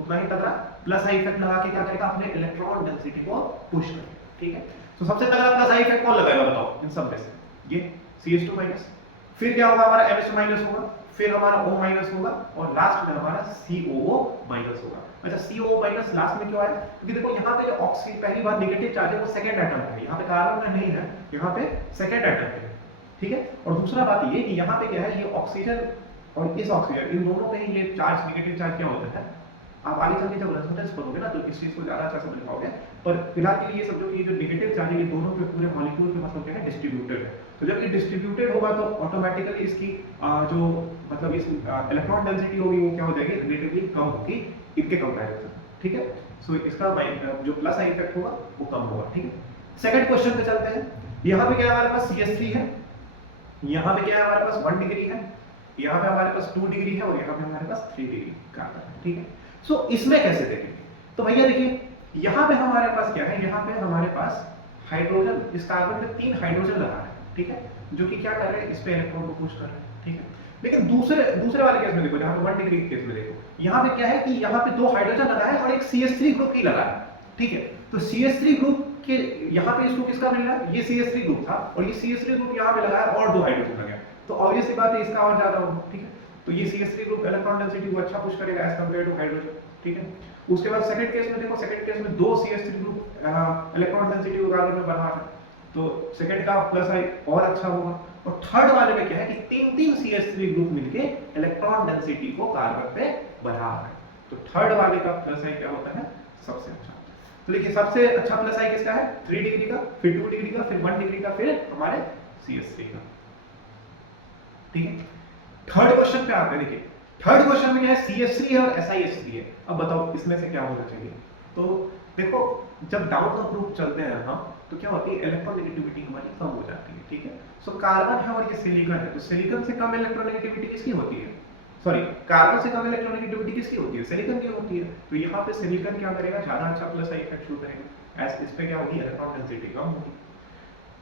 उतना ही तगड़ा प्लस आई इफेक्ट लगा के क्या करेगा, अपने इलेक्ट्रॉन डेंसिटी को पुश करेगा, ठीक है। तो सबसे पहला प्लस आई इफेक्ट कौन लगाएगा बताओ इन सब में से? ये CH2 माइनस, फिर क्या होगा हमारा MH माइनस होगा, फिर हमारा O माइनस होगा और लास्ट में हमारा COO माइनस होगा। अच्छा COO माइनस लास्ट में क्यों आया? क्योंकि देखो यहाँ पे ऑक्सीजन पहली बार नेगेटिव चार्ज है वो सेकंड एटम है, यहाँ पे कार्बन का नहीं है, यहाँ पे सेकंड एटम है, ठीक है। और दूसरा बात ये कि यहाँ पे क्या है, ये ऑक्सीजन और इस ऑक्सीजन इन दोनों में ही ये चार्ज नेगेटिव चार्ज क्या होता है, आप आगे चल के जब रेजोनेंस पढ़ोगे ना तो इस चीज को ज्यादा अच्छा समझ पाओगे। पर फिलहाल के लिए ये समझो कि ये जो नेगेटिव चार्ज है ये दोनों के पूरे मॉलिक्यूल के मतलब क्या है, डिस्ट्रीब्यूटेड है। तो जब ये डिस्ट्रीब्यूटेड होगा तो ऑटोमेटिकली इसकी जो मतलब इस इलेक्ट्रॉन डेंसिटी होगी वो क्या हो जाएगी, रिलेटिवली कम होगी इनके कंपैरिजन, ठीक है। सो इसका जो प्लस आई इफेक्ट होगा वो कम होगा, ठीक है। सेकंड क्वेश्चन पे चलते हैं। यहाँ पे क्या हमारे पास CH3 है, यहाँ पे क्या है हमारे पास 1 डिग्री है, यहाँ पे हमारे पास 2 डिग्री है और यहाँ पे हमारे पास 3 डिग्री कार्बन है, ठीक है। सो इसमें कैसे देखेंगे, तो भैया देखिए यहाँ पे हमारे पास क्या है, यहाँ पे हमारे पास हाइड्रोजन, इस कार्बन में 3 हाइड्रोजन लगा है, ठीक है, जो कि क्या कर रहे हैं, इस पे इलेक्ट्रॉन को पुश कर रहे हैं, ठीक है। लेकिन दूसरे वाले केस में देखो, जहाँ पे 1 डिग्री के केस में देखो, यहाँ पे क्या है कि यहाँ पे 2 हाइड्रोजन लगा है और एक CH3 ग्रुप ही लगा है, ठीक है। तो CH3 ग्रुप के यहाँ पे इसको किसका मिल रहा है, ये CH3 ग्रुप था और ये CH3 ग्रुप यहाँ पे लगा है और 2 हाइड्रोजन लगा है, तो ऑब्वियस सी बात है इसका और ज्यादा होगा, ठीक है। तो ये CH3 ग्रुप इलेक्ट्रॉन डेंसिटी को अच्छा पुश करेगा एज कंपेयर टू हाइड्रोजन, ठीक है। उसके बाद सेकंड केस में देखो, सेकंड केस में 2 CH3 ग्रुप इलेक्ट्रॉन डेंसिटी को कार्बन में बढ़ा है, तो सेकंड का प्लस आई और अच्छा होगा। और थर्ड वाले में क्या है कि 3 CH3 ग्रुप मिलके इलेक्ट्रॉन डेंसिटी को कार्बन पे बढ़ा है, तो थर्ड वाले का प्लस आई क्या होता है, सबसे अच्छा। तो देखिए सबसे अच्छा प्लस आई किसका है, 3 डिग्री का, फिर 2 डिग्री का, फिर 1 डिग्री का, फिर हमारे CH3 का, ठीक है। थर्ड क्वेश्चन पे आते हैं। देखिए थर्ड क्वेश्चन में क्या है, CH3 है और SiH3 है। अब बताओ इसमें से क्या होना चाहिए। तो देखो जब डाउन द ग्रुप चलते हैं हम तो क्या होती है, इलेक्ट्रॉन नेगेटिविटी हमारी कम हो जाती है, ठीक है। सो कार्बन है और ये सिलिकॉन है, तो सिलिकॉन से कम इलेक्ट्रॉन नेगेटिविटी किसकी होती है, सॉरी कार्बन से कम इलेक्ट्रॉन नेगेटिविटी किसकी होती है, सिलिकॉन की होती है। तो यहाँ पे सिलिकॉन क्या करेगा, ज्यादा अच्छा प्लस आई इफेक्ट शो करेगा, एज इस पे क्या होगी, इलेक्ट्रॉन डेंसिटी कम होगी।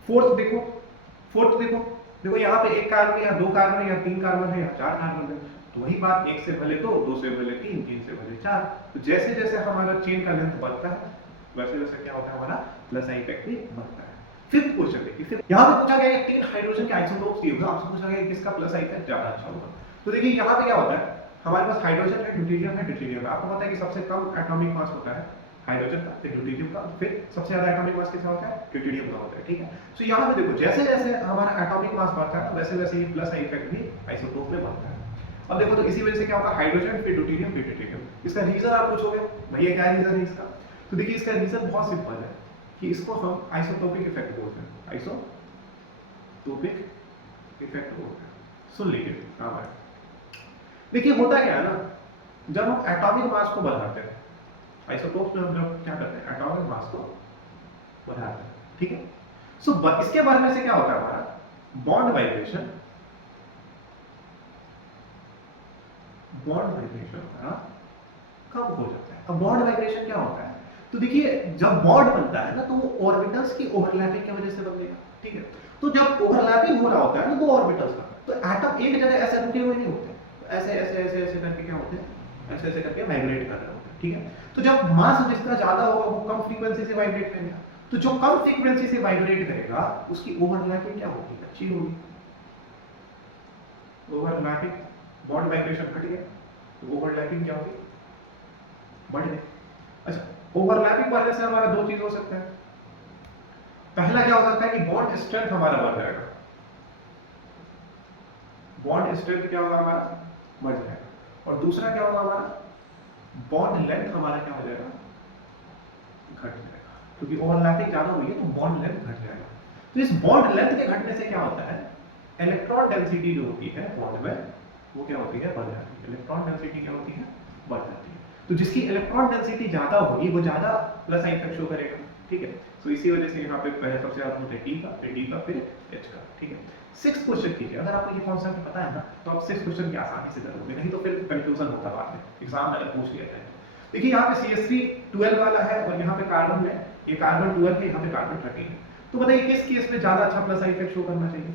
फोर्थ देखो देखो यहाँ पे एक कार्बन या 2 कार्बन है या 3 कार्बन है या 4 कार्बन है, तो वही बात 1 से भले 2, 2 से भले 3, 3 से भले 4। तो जैसे जैसे हमारा चेन का लेंथ बढ़ता है वैसे वैसे क्या होता है, हमारा प्लस आई इफेक्ट भी बढ़ता है। फिफ्थ क्वेश्चन देखिए, फिर यहाँ पे पूछा गया है 3 हाइड्रोजन के आइसोटोप्स दिए होगा, आपसे पूछा गया है किसका प्लस आई इफेक्ट ज्यादा अच्छा होगा। तो देखिए यहाँ पे क्या होता है, हमारे पास हाइड्रोजन है, ड्यूटेरियम है, ड्यूटेरियम है। आपको पता है कि सबसे कम एटॉमिक मास होता है हाइड्रोजन का, फिर ड्यूटेरियम का, फिर सबसे ज्यादा एटॉमिक मास किसका होता है, ड्यूटेरियम का होता है, ठीक है। तो यहाँ पे देखो जैसे जैसे हमारा एटॉमिक मास बढ़ता है वैसे वैसे ये प्लस आई इफेक्ट भी आइसोटोप में बढ़ता है। अब देखो तो इसी वजह से क्या होगा, हाइड्रोजन फिर ड्यूटेरियम फिर ड्यूटेरियम। इसका रीजन आप पूछोगे भैया क्या रीजन है इसका, तो देखिए इसका रीजन बहुत सिंपल है कि इसको हम आइसोटोपिक इफेक्ट बोलते हैं, आइसोटोपिक इफेक्ट बोलते हैं। सुन लीजिए हाँ भाई, देखिए होता क्या है ना, जब हम एटॉमिक मास को बढ़ाते हैं, आइसोटोप्स में हम लोग क्या करते हैं, एटॉमिक मास को बढ़ाते हैं, ठीक है। सो इसके बढ़ने से क्या होता है, हमारा बॉन्ड वाइब्रेशन कम हो जाता है। अब बॉन्ड वाइब्रेशन क्या होता है, तो देखिए जब बॉन्ड बनता है ना तो वो ऑर्बिटल्स की ओवरलैपिंग की वजह से बनेगा, ठीक है। तो जब ओवरलैपिंग हो रहा होता है ना दो ऑर्बिटल्स का, तो एटम एक जगह ऐसे रुके हुए नहीं होते, ऐसे ऐसे ऐसे ऐसे करके क्या होते हैं, ऐसे ऐसे करके वाइब्रेट कर रहे होते हैं, ठीक है। तो जब मास जिसका ज्यादा होगा वो कम फ्रीक्वेंसी से वाइब्रेट करेगा, तो जो कम फ्रीक्वेंसी से वाइब्रेट करेगा उसकी ओवरलैपिंग क्या होगी, अच्छी होगी। ओवरलैपिंग बॉन्ड वाइब्रेशन घट गया, तो ओवरलैपिंग क्या होगी, बढ़ गई। अच्छा ओवरलैपिंग बढ़ने से हमारा दो चीज हो सकता है, पहला क्या हो सकता है कि बॉन्ड स्ट्रेंथ हमारा बढ़ जाएगा, बॉन्ड स्ट्रेंथ क्या होगा हमारा बढ़ जाएगा, और दूसरा क्या होगा हमारा बॉन्ड लेंथ हमारा क्या हो जाएगा, घट जाएगा, क्योंकि ओवरलैपिंग ज्यादा हुई है तो बॉन्ड लेंथ घट जाएगा। तो इस बॉन्ड लेंथ के घटने से क्या होता है, इलेक्ट्रॉन डेंसिटी जो होती है बॉन्ड में वो क्या होती है, बढ़ जाती है। इलेक्ट्रॉन डेंसिटी क्या होती है, बढ़ जाती है। तो जिसकी इलेक्ट्रॉन डेंसिटी ज्यादा होगी वो ज्यादा प्लस आई इफेक्ट शो करेगा, ठीक है। तो इसी वजह से यहाँ पे पहले सबसे ज्यादा होता है टी का, फिर डी का, फिर एच का, ठीक है। 6th क्वेश्चन कीजिए, अगर आपको ये कॉन्सेप्ट पता है ना तो आप 6th क्वेश्चन की आसानी से करोगे, नहीं तो फिर कंफ्यूजन होता है बाद में, एग्जाम में अगर पूछ लिया जाए। देखिए यहाँ पे CH3 12 वाला है और यहाँ पे कार्बन में ये कार्बन 12 है, यहाँ पे कार्बन 13 है। तो बताइए किस केस में ज्यादा अच्छा प्लस आई इफेक्ट शो करना चाहिए,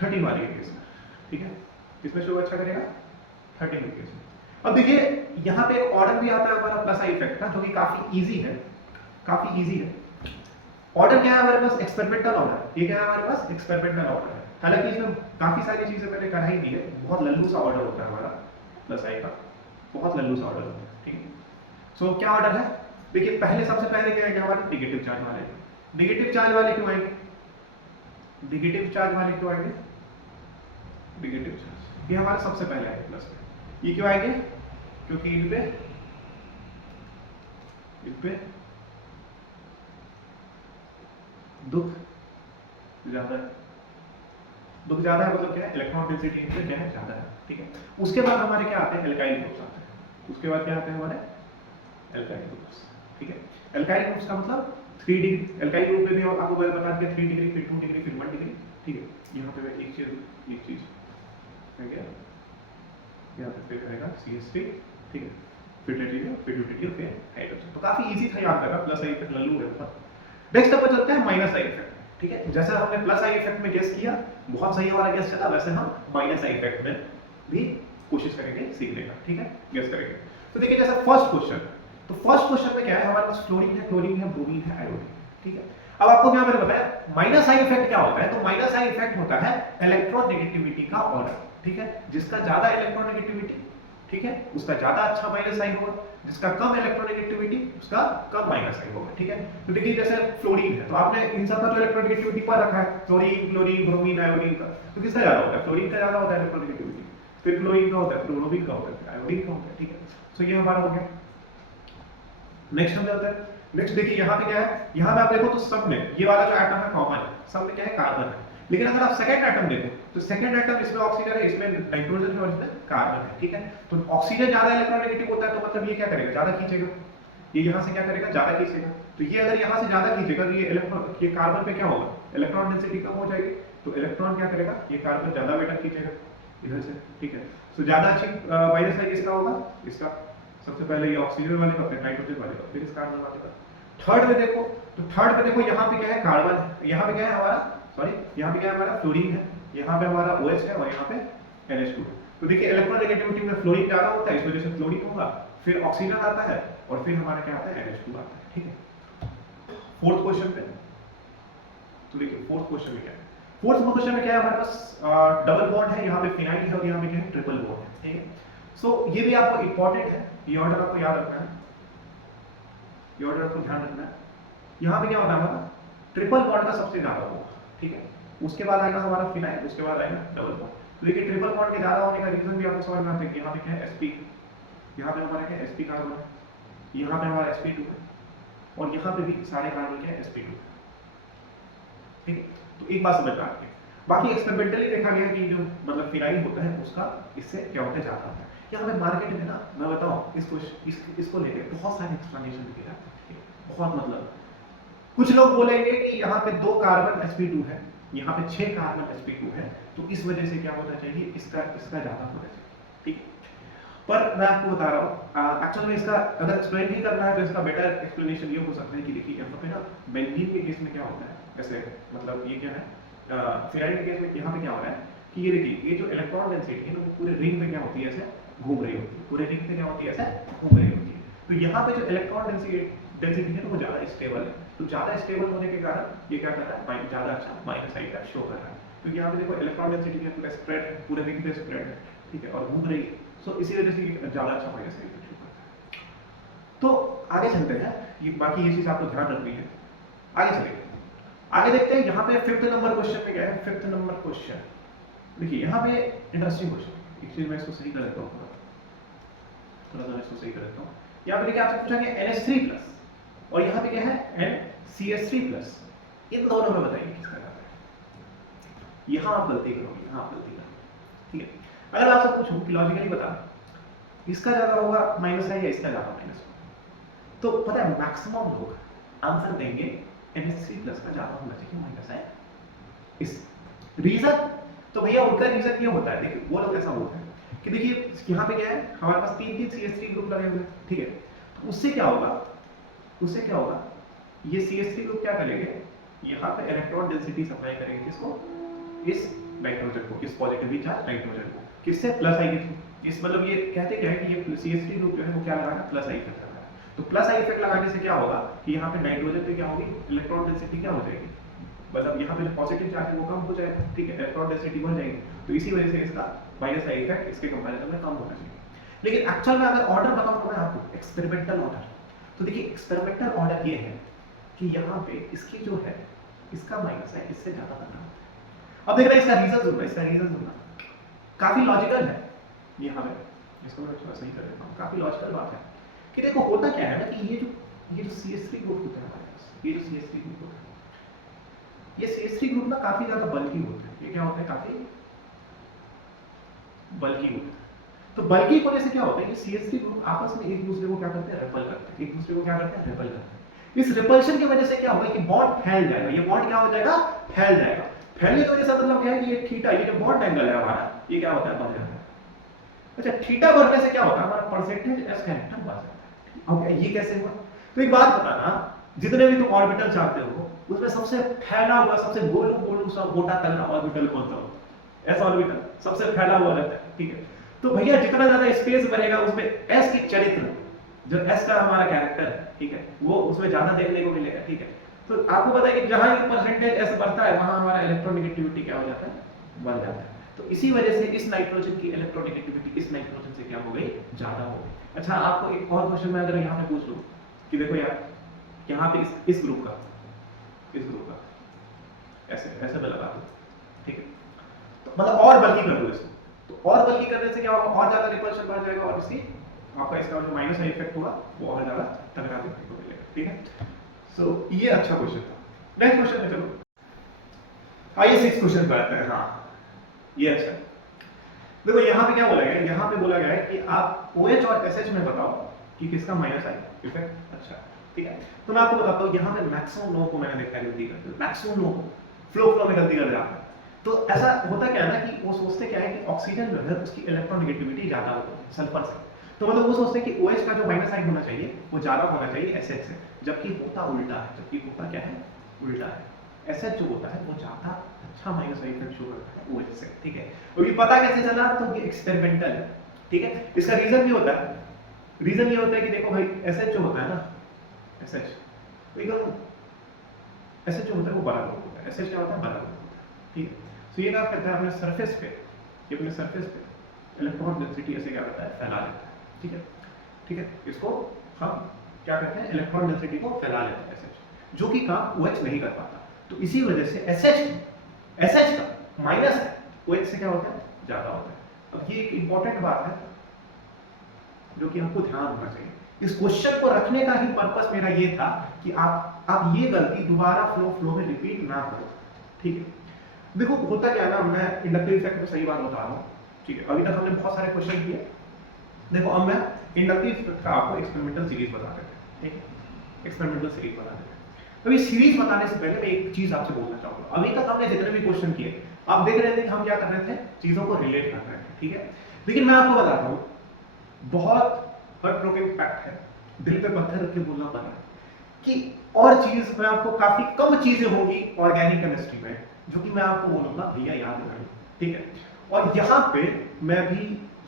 13 वाले केस में, ठीक है। किसमें शो अच्छा करेगा, 13 केस में। अब देखिए यहाँ पे एक ऑर्डर भी आता है हमारा प्लस आई इफेक्ट का, जो कि काफी इजी है, काफी इजी है। ऑर्डर क्या है हमारे पास, एक्सपेरिमेंटल ऑर्डर। ये क्या है हमारे पास, एक्सपेरिमेंटल ऑर्डर है। हालांकि इसमें काफी सारी चीजें मैंने कराई दी है, बहुत लल्लू सा ऑर्डर होता है हमारा प्लस आई का, बहुत लल्लू सा ऑर्डर होता है, ठीक है। सो क्या ऑर्डर है, देखिए पहले सबसे पहले क्या है हमारे नेगेटिव चार्ज वाले। नेगेटिव चार्ज वाले क्यों आएंगे, नेगेटिव चार्ज वाले क्यों आएंगे, नेगेटिव चार्ज ये हमारा सबसे पहले आएंगे प्लस में। ये क्यों आएंगे, क्योंकि इन पे दुख ज्यादा है, दुख ज्यादा है मतलब क्या है, इलेक्ट्रॉन डेंसिटी इन पे क्या है, ज्यादा है, ठीक है। उसके बाद हमारे क्या आते हैं, एल्काइल ग्रुप्स आते हैं। उसके बाद क्या आते हैं हमारे एल्काइल ग्रुप्स, ठीक है। एल्काइल ग्रुप्स का मतलब 3 डिग्री, एल्काइल ग्रुप में भी आपको बता दिया 3 डिग्री, फिर 2 डिग्री, फिर 1 डिग्री, ठीक है। यहाँ पे एक चीज है क्या, यहाँ पे फिर रहेगा CH3, ठीक है, फिर ट्रिटियम, फिर ड्यूटेरियम, फिर हाइड्रोजन। तो काफी इजी था याद करना, प्लस आई इफेक्ट लल्लू है बहुत। नेक्स्ट अब चलते हैं माइनस आई इफेक्ट, ठीक है। जैसे हमने प्लस आई इफेक्ट में गेस किया, बहुत सही हमारा गेस चला, वैसे हम माइनस आई इफेक्ट में भी कोशिश करेंगे सीखने का, ठीक है, गेस करेंगे। तो देखिए जैसे फर्स्ट क्वेश्चन, तो फर्स्ट क्वेश्चन में क्या है हमारे पास, फ्लोरीन है, क्लोरीन है, ब्रोमीन है, आयोडीन, ठीक है। अब आपको क्या मैंने बताया माइनस आई इफेक्ट क्या होता है, तो माइनस आई इफेक्ट होता है इलेक्ट्रॉन नेगेटिविटी का ऑर्डर, ठीक है। जिसका ज्यादा इलेक्ट्रॉन नेगेटिविटी, ठीक है, उसका ज्यादा अच्छा माइनस आई होगा, जिसका कम इलेक्ट्रॉन नेगेटिविटी उसका कम माइनस आई होगा, ठीक है। तो देखिए जैसे फ्लोरीन है, तो आपने इन सब का जो इलेक्ट्रॉन नेगेटिविटी पर रखा है, फ्लोरीन, क्लोरीन, ब्रोमीन, आयोडीन का, तो किसका ज्यादा होता है, फ्लोरीन का ज्यादा होता है इलेक्ट्रॉन नेगेटिविटी, फिर क्लोरीन का होता है, फिर ब्रोमीन का होता है, आयोडीन का होता है, ठीक है। सो ये हमारा हो गया। नेक्स्ट हम चलते हैं, नेक्स्ट देखिए यहाँ पे क्या है, यहाँ पे आप देखो तो सब में ये वाला जो एटम है कॉमन है, सब में क्या है, कार्बन है। लेकिन अगर आप सेकंड एटम देखो तो सेकंड एटम इसमें ऑक्सीजन है, इसमें नाइट्रोजन है और इसमें कार्बन है, ठीक है। तो ऑक्सीजन ज्यादा इलेक्ट्रोनेगेटिव होता है, तो मतलब ये क्या करेगा, ज्यादा खींचेगा, ये यहाँ से क्या करेगा, ज्यादा खींचेगा। तो ये अगर यहाँ से ज्यादा खींचेगा तो ये इलेक्ट्रॉन, ये कार्बन पे क्या होगा, इलेक्ट्रॉन डेंसिटी कम हो जाएगी, तो इलेक्ट्रॉन क्या करेगा, ये कार्बन ज्यादा बेटा खींचेगा इधर से, ठीक है। तो ज्यादा अच्छी माइनस आई किसका होगा, इसका, सबसे पहले ये ऑक्सीजन वाले का, फिर नाइट्रोजन वाले का, फिर इस कार्बन वाले का। थर्ड में देखो, तो थर्ड में देखो यहाँ पे क्या है, कार्बन है, यहाँ पे क्या है हमारा, सॉरी यहाँ पे क्या है हमारा, फ्लोरीन है, यहाँ पे हमारा OH है और यहाँ पे NH2 है। तो देखिए इलेक्ट्रॉन नेगेटिविटी में फ्लोरीन ज्यादा होता है, इस वजह से फ्लोरीन होगा, फिर ऑक्सीजन आता है और फिर हमारा क्या आता है, NH2 आता है, ठीक है। फोर्थ क्वेश्चन पे, तो देखिए फोर्थ क्वेश्चन में क्या है, फोर्थ क्वेश्चन में क्या है हमारे पास, डबल बॉन्ड है, यहाँ पे फिनाइल है और यहाँ पे क्या है, ट्रिपल बॉन्ड है, ठीक है। सो ये भी आपको इंपॉर्टेंट है, ये ऑर्डर आपको याद रखना है, ये ऑर्डर आपको ध्यान रखना है। यहाँ पे क्या होता है हमारा, ट्रिपल बॉन्ड का सबसे ज्यादा होगा, ठीक है। उसके बाद आएगा हमारा फिनाइल, उसके बाद आएगा डबल बॉन्ड। तो देखिए ट्रिपल बॉन्ड के ज्यादा होने का रीजन भी आपको समझ में आता है कि यहाँ पे क्या है, sp, यहाँ पे हमारा क्या है, sp कार्बन है, यहाँ पे हमारा sp2 है और यहाँ पे भी सारे कार्बन क्या है, sp2, ठीक है। तो एक बात समझ में आती है। बाकी एक्सपेरिमेंटली देखा गया कि जो मतलब फिनाइल होता है उसका इससे क्या होता है, ज्यादा होता है। यहाँ पे मार्केट में ना, मैं बताऊँ इसको लेके बहुत सारे एक्सप्लेनेशन दिए जाते हैं, बहुत मतलब कुछ लोग बोलेंगे कि यहाँ पे 2 कार्बन sp2 है, यहाँ पे 6 कार्बन sp2 है, तो इस वजह से क्या होना चाहिए, इसका ज्यादा होना चाहिए, ठीक है। पर मैं आपको बता रहा हूँ एक्चुअल में इसका अगर एक्सप्लेन नहीं करना है तो इसका बेटर एक्सप्लेनेशन ये हो सकता है कि देखिए यहाँ पे ना बेंजीन के केस में क्या होता है, ऐसे मतलब ये क्या है, फिनाइल के केस में यहाँ पे क्या हो रहा है कि ये देखिए ये जो इलेक्ट्रॉन डेंसिटी है ना वो पूरे रिंग में क्या होती है, ऐसे घूम रही होती है, पूरे रिंग में क्या होती है, ऐसे घूम रही होती है। तो यहाँ पे जो इलेक्ट्रॉन डेंसिटी है वो ज्यादा स्टेबल है, तो ज्यादा स्टेबल होने के कारण ये क्या कर रहा है, ज्यादा अच्छा माइनस आई का शो कर रहा है। तो यहाँ पे देखो इलेक्ट्रॉन डेंसिटी पूरा स्प्रेड है, पूरे रिंग पे स्प्रेड है, ठीक है, और घूम रही है, सो इसी वजह से ज्यादा अच्छा माइनस आई का शो करता है। तो आगे चलते हैं, ये बाकी ये चीज आपको ध्यान रखनी है। आगे चलेंगे, आगे देखते हैं यहाँ पे 5th नंबर क्वेश्चन में क्या है। 5th नंबर क्वेश्चन देखिए, यहाँ पे इंटरेस्टिंग क्वेश्चन, एक चीज मैं इसको सही कर देता हूँ, थोड़ा सा इसको सही कर देता हूँ। यहाँ पे देखिए आपसे पूछा गया NH3+ और यहाँ पे क्या है, NCH3+, इन दोनों में बताइए किसका ज्यादा है। यहाँ आप गलती करोगे, यहाँ आप गलती करोगे, ठीक है। अगर आपसे पूछूं कि लॉजिकली बता इसका ज्यादा होगा माइनस है या इसका ज्यादा माइनस होगा, तो पता है मैक्सिमम लोग आंसर देंगे NH3+ का ज्यादा होना चाहिए माइनस है। इस रीजन तो भैया उनका रीजन ये होता है, देखिए वो लोग ऐसा बोलते हैं कि देखिए यहाँ पे क्या है, हमारे पास 3 CH3 ग्रुप लगे हुए हैं, ठीक है। तो उससे क्या होगा, ये CH3 ग्रुप क्या करेंगे, यहाँ पे इलेक्ट्रॉन डेंसिटी सप्लाई करेंगे किसको, इस नाइट्रोजन को, इस पॉजिटिवली चार्ज नाइट्रोजन को, किससे, प्लस आई के थ्रू। इस मतलब ये कहते क्या है कि ये CH3 ग्रुप जो है वो क्या लगा रहा है, प्लस आई कर रहा है। तो प्लस आई इफेक्ट लगाने से क्या होगा कि यहाँ पे नाइट्रोजन पे क्या होगी, इलेक्ट्रॉन डेंसिटी क्या हो जाएगी, मतलब यहाँ पे जो पॉजिटिव चार्ज है वो कम हो जाएगा, ठीक है, इलेक्ट्रॉन डेंसिटी बढ़ जाएगी, तो इसी वजह से इसका माइनस आई इफेक्ट इसके कंपैरिजन में कम होना चाहिए। लेकिन एक्चुअल में अगर ऑर्डर बताऊं मैं आपको एक्सपेरिमेंटल ऑर्डर, तो देखिए एक्सपेरिमेंटल ऑर्डर ये है कि यहाँ पे इसकी जो है इसका माइनस है इससे ज्यादा करना। अब देख रहे हैं इसका रीजन सुनना, इसका रीजन सुनना काफी लॉजिकल है। यहाँ पे इसको मैं थोड़ा सही कर देता हूँ, काफी लॉजिकल बात है कि देखो होता क्या है ना कि ये जो CH3 ग्रुप होता है हमारे पास, ये जो CH3 ग्रुप होता है, ये CH3 ग्रुप ना काफी ज्यादा बल्की होता है। ये क्या होता है, काफी बल्की होता है। तो बल्की होने से क्या होता है, ये CH3 ग्रुप आपस में एक दूसरे को क्या करते हैं, रिपल करते हैं, एक दूसरे को क्या करते हैं, रिपल करते हैं। इस रिपल्शन की वजह से क्या होगा कि बॉन्ड फैल जाएगा, ये बॉन्ड क्या हो जाएगा, फैल जाएगा। फैलने की वजह से मतलब क्या है कि ये थीटा, ये जो बॉन्ड एंगल है हमारा, ये क्या होता है, बढ़ जाता है। अच्छा, थीटा बढ़ने से क्या होता है, हमारा परसेंटेज एस कैरेक्टर बढ़ जाता है। अब ये कैसे हुआ, तो एक बात बताना, जितने भी तुम ऑर्बिटल चाहते हो उसमें सबसे फैला हुआ, सबसे गोलू गोलू सा मोटा तगड़ा ऑर्बिटल कौन सा होता है, एस ऑर्बिटल सबसे फैला हुआ रहता है, ठीक है। तो भैया जितना ज्यादा स्पेस बढ़ेगा उसमें एस की चरित्र, जो एस का हमारा कैरेक्टर है, ठीक है, वो उसमें ज्यादा देखने को मिलेगा, ठीक है। तो आपको पता है कि जहां ये परसेंटेज एस बढ़ता है वहां हमारा इलेक्ट्रोनेगेटिविटी क्या हो जाता है, बढ़ जाता है। तो इसी वजह से इस नाइट्रोजन की इलेक्ट्रोनेगेटिविटी इस नाइट्रोजन से क्या हो गई, ज्यादा हो गई। अच्छा, आपको एक और क्वेश्चन मैं अगर यहाँ पे पूछ लूं कि देखो यार, यहाँ पे इस ग्रुप का ऐसे ऐसे मैं लगा दूं, ठीक है, तो मतलब और बल्कि कर दो इसको, तो और बल्कि करने से क्या होगा, और ज्यादा रिपल्शन बढ़ जाएगा और इसकी आपका इसका जो माइनस आई इफेक्ट होगा वो और ज्यादा तगड़ा देखने को मिलेगा, ठीक है। सो ये अच्छा क्वेश्चन था। नेक्स्ट क्वेश्चन में चलो, आइए 6 क्वेश्चन पे आते हैं। हाँ, ये अच्छा है। देखो यहाँ पे क्या बोला गया है, यहाँ पे बोला गया है कि आप OH और SH में बताओ कि किसका माइनस आई इफेक्ट अच्छा, ठीक है। तो मैं आपको बताता हूँ, यहाँ पे मैक्सिमम लोगों को मैंने देखा है गलती करते हैं, मैक्सिमम लोगों को फ्लो में गलती कर जाते हैं। तो ऐसा होता क्या है ना कि वो सोचते क्या है कि ऑक्सीजन जो है उसकी इलेक्ट्रोनेगेटिविटी ज्यादा होती है सल्फर से, तो मतलब वो सोचते हैं कि OH का जो माइनस आई होना चाहिए वो ज्यादा होना चाहिए SH से, जबकि होता उल्टा है, जबकि होता क्या है, उल्टा है। SH जो होता है वो ज्यादा अच्छा माइनस आई इफेक्ट शो करता है OH से, ठीक है। तो ये पता कैसे चला, तो ये एक्सपेरिमेंटल है, ठीक है। इसका रीजन ये होता है, रीजन ये होता है कि देखो भाई SH जो होता है ना, SH एकदम SH जो होता है वो बड़ा होता है, SH क्या होता है, बड़ा होता है, ठीक है। तो ये क्या करता है, अपने सरफेस पे, ये अपने सरफेस पे इलेक्ट्रॉन डेंसिटी ऐसे क्या करता है, फैला लेता है, ठीक है, ठीक है। इसको हम क्या करते हैं, इलेक्ट्रॉन डेंसिटी को फैला लेते हैं SH, जो कि काम OH नहीं कर पाता। तो इसी वजह से SH का माइनस है, OH से क्या होता है, ज्यादा होता है। अब ये एक इंपॉर्टेंट बात है जो कि हमको ध्यान रखना चाहिए। इस क्वेश्चन को रखने का ही पर्पस मेरा ये था कि आप ये गलती दोबारा फ्लो में रिपीट ना करो, ठीक है। देखो होता क्या है ना, मैं इंडक्टिव इफेक्ट में सही बात बता रहा हूँ, ठीक है। अभी तक हमने बहुत सारे क्वेश्चन किए, देखो अब मैं इंडक्टिव इफेक्ट का आपको एक्सपेरिमेंटल सीरीज बता देते हैं, ठीक है, एक्सपेरिमेंटल सीरीज बता देते हैं। तो ये सीरीज बताने से पहले मैं एक चीज आपसे बोलना चाहूंगा। अभी तक हमने जितने भी क्वेश्चन किए आप देख रहे थे कि हम क्या कर रहे थे, चीजों को रिलेट कर रहे थे, ठीक है। लेकिन मैं आपको बताता हूँ, बहुत हार्ट ब्रोकन फैक्ट है, दिल पे पत्थर रख के बोलना पड़ रहा है कि और चीज में आपको काफी कम चीजें होंगी ऑर्गेनिक केमिस्ट्री में जो कि मैं आपको बोलूंगा भैया याद रखें, ठीक है। और यहाँ पे मैं भी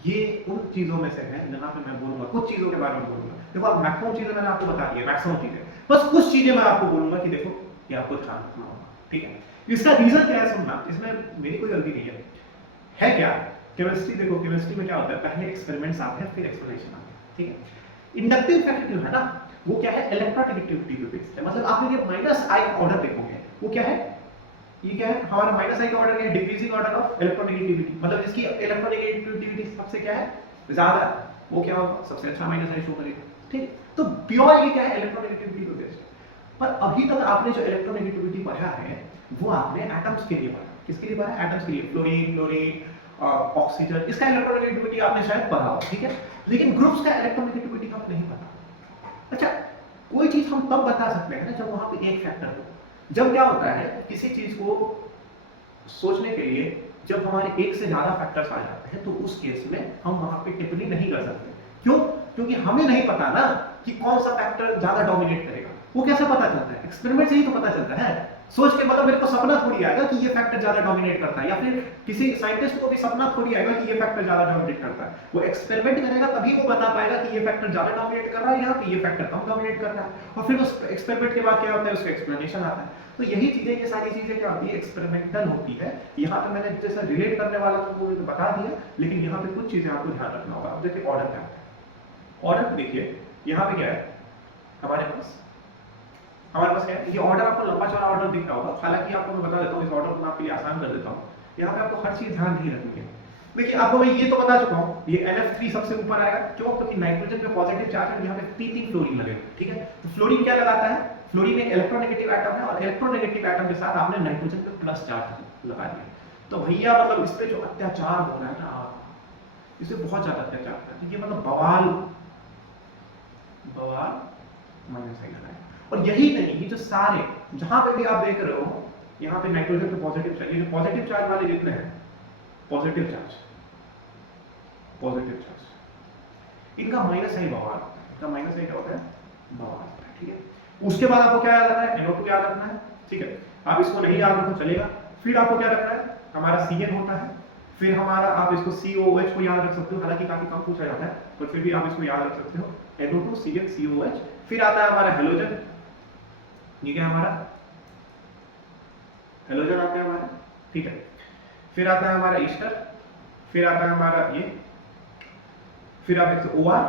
ये उन चीजों में से है जहाँ पे मैं बोलूंगा, कुछ चीजों के बारे में बोलूंगा। देखो आप मैक्सिमम चीजें मैंने आपको बता दी है, मैक्सिमम चीजें, बस कुछ चीजें मैं आपको बोलूंगा कि देखो ये आपको ध्यान रखना होगा, ठीक है। इसका रीजन क्या है सुनना, इसमें मेरी कोई गलती नहीं है क्या, केमिस्ट्री देखो, केमिस्ट्री में क्या होता है, पहले एक्सपेरिमेंट्स आते हैं फिर एक्सप्लेनेशन आते हैं, ठीक है। इंडक्टिव इफेक्ट जो है ना वो क्या है, इलेक्ट्रोनेगेटिविटी पे बेस्ड है। मतलब आप ये माइनस आई ऑर्डर देखोगे, वो क्या है, ये क्या है, हमारा माइनस आई का ऑर्डर है, डिक्रीजिंग ऑर्डर ऑफ इलेक्ट्रोनेगेटिविटी, मतलब जिसकी इलेक्ट्रोनेगेटिविटी सबसे क्या है, ज्यादा, वो क्या होगा, सबसे अच्छा माइनस आई शो करेगा, ठीक। तो प्योर ये क्या है, इलेक्ट्रोनेगेटिविटी पे बेस्ड है। पर अभी तक आपने जो इलेक्ट्रोनेगेटिविटी पढ़ा है वो आपने एटम्स के लिए पढ़ा, किसके लिए पढ़ा, एटम्स के लिए, फ्लोरीन ऑक्सीजन, इसका इलेक्ट्रोनेगेटिविटी आपने शायद पढ़ा हो, ठीक है। लेकिन ग्रुप्स का इलेक्ट्रोनेगेटिविटी का नहीं पता। अच्छा, कोई चीज हम तब बता सकते हैं ना जब वहां पे एक फैक्टर हो। जब क्या होता है, किसी चीज को सोचने के लिए जब हमारे एक से ज्यादा फैक्टर्स आ जाते हैं तो उस केस में हम वहां पे टिप्पणी नहीं कर सकते। क्यों? क्योंकि हमें नहीं पता ना कि कौन सा फैक्टर ज्यादा डोमिनेट करेगा। वो कैसे पता चलता है, एक्सपेरिमेंट से ही तो पता चलता है। सोच के मतलब मेरे को सपना थोड़ी आएगा कि ये फैक्टर ज्यादा डोमिनेट करता है, या फिर किसी साइंटिस्ट को भी सपना थोड़ी आएगा कि ये फैक्टर ज्यादा डोमिनेट करता है। वो एक्सपेरिमेंट करेगा तभी वो बता पाएगा कि ये फैक्टर ज्यादा डोमिनेट कर रहा है, यहाँ पे ये फैक्टर कम डोमिनेट कर रहा है, और फिर उस एक्सपेरिमेंट के बाद क्या होता है, उसका एक्सप्लेनेशन आता है। तो यही चीजें, ये सारी चीजें क्या होती है, एक्सपेरिमेंटल होती है। यहाँ पे मैंने जैसा रिलेट करने वाला तो बता दिया, लेकिन यहाँ पे कुछ चीजें आपको ध्यान रखना होगा। अब देखिए ऑर्डर क्या है। ऑर्डर देखिए यहाँ पे क्या है, हमारे पास क्या है, ये ऑर्डर आपको लंबा चौड़ा ऑर्डर दिख रहा होगा। हालांकि आपको मैं बता देता हूँ, इस ऑर्डर को मैं आपके लिए आसान कर देता हूँ। यहाँ पे आपको हर चीज ध्यान नहीं रखनी है। देखिए आपको मैं ये तो बता चुका हूँ, ये NF3 सबसे ऊपर आएगा। क्यों? क्योंकि नाइट्रोजन पे पॉजिटिव चार्ज है, यहाँ पे P3 फ्लोरीन लगेगा, ठीक है। तो फ्लोरीन क्या लगाता है, फ्लोरीन एक इलेक्ट्रोनेगेटिव एटम है, और इलेक्ट्रोनेगेटिव एटम के साथ आपने नाइट्रोजन पे प्लस चार्ज लगा दिया। तो भैया मतलब इस पे जो अत्याचार हो रहा है ना, इससे बहुत ज्यादा अत्याचार हो रहा है। ये मतलब बवाल माइनस साइन है। और यही नहीं, ये जो सारे जहां पे भी आप देख रहे हो, यहाँ पे नाइट्रोजन पे पॉजिटिव चार्ज, ये जो पॉजिटिव चार्ज वाले जितने हैं, पॉजिटिव चार्ज, इनका माइनस साइन बवाल, इनका माइनस साइन क्या होता है, बवाल, ठीक है। उसके बाद आपको क्या याद रखना है, NO2 याद रखना है, ठीक है। आप इसको नहीं याद रखो चलेगा। फिर आपको क्या रखना है, हमारा CN होता है, फिर हमारा आप इसको COOH को याद रख सकते हो, हालांकि काफी कम पूछा जाता है, पर फिर भी आप इसको याद रख सकते हो, NO2 CN COOH। फिर आता है हमारा हेलोजन, ये क्या हमारा हेलोजन आता है हमारा, ठीक है। फिर आता है हमारा ईस्टर, फिर आता है हमारा ये, फिर आप देखो OR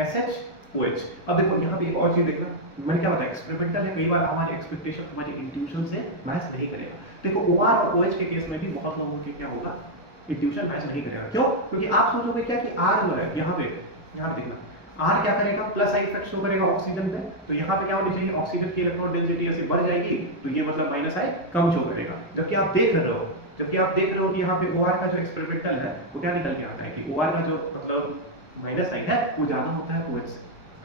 SH OH। अब देखो यहाँ पे एक और चीज देखना, मैंने क्या बताया, एक्सपेरिमेंटल है, कई बार हमारे एक्सपेक्टेशन हमारे इंट्यूशन से मैच नहीं करेगा। देखो OR और OH के केस में भी बहुत लोगों के क्या होगा, इंट्यूशन मैच नहीं करेगा। क्यों? क्योंकि आप सोचोगे क्या कि R जो है यहाँ पे देखना, R क्या करेगा, प्लस साइन इफेक्ट शो करेगा ऑक्सीजन पे। तो यहाँ पे क्या होनी चाहिए, ऑक्सीजन की इलेक्ट्रॉन डेंसिटी ऐसे बढ़ जाएगी, तो ये मतलब माइनस आई कम शो करेगा। जबकि आप देख रहे हो कि यहाँ पे OR का जो एक्सपेरिमेंटल है वो क्या निकल के आता है कि OR का जो मतलब माइनस साइन है वो ज्यादा होता है OH से,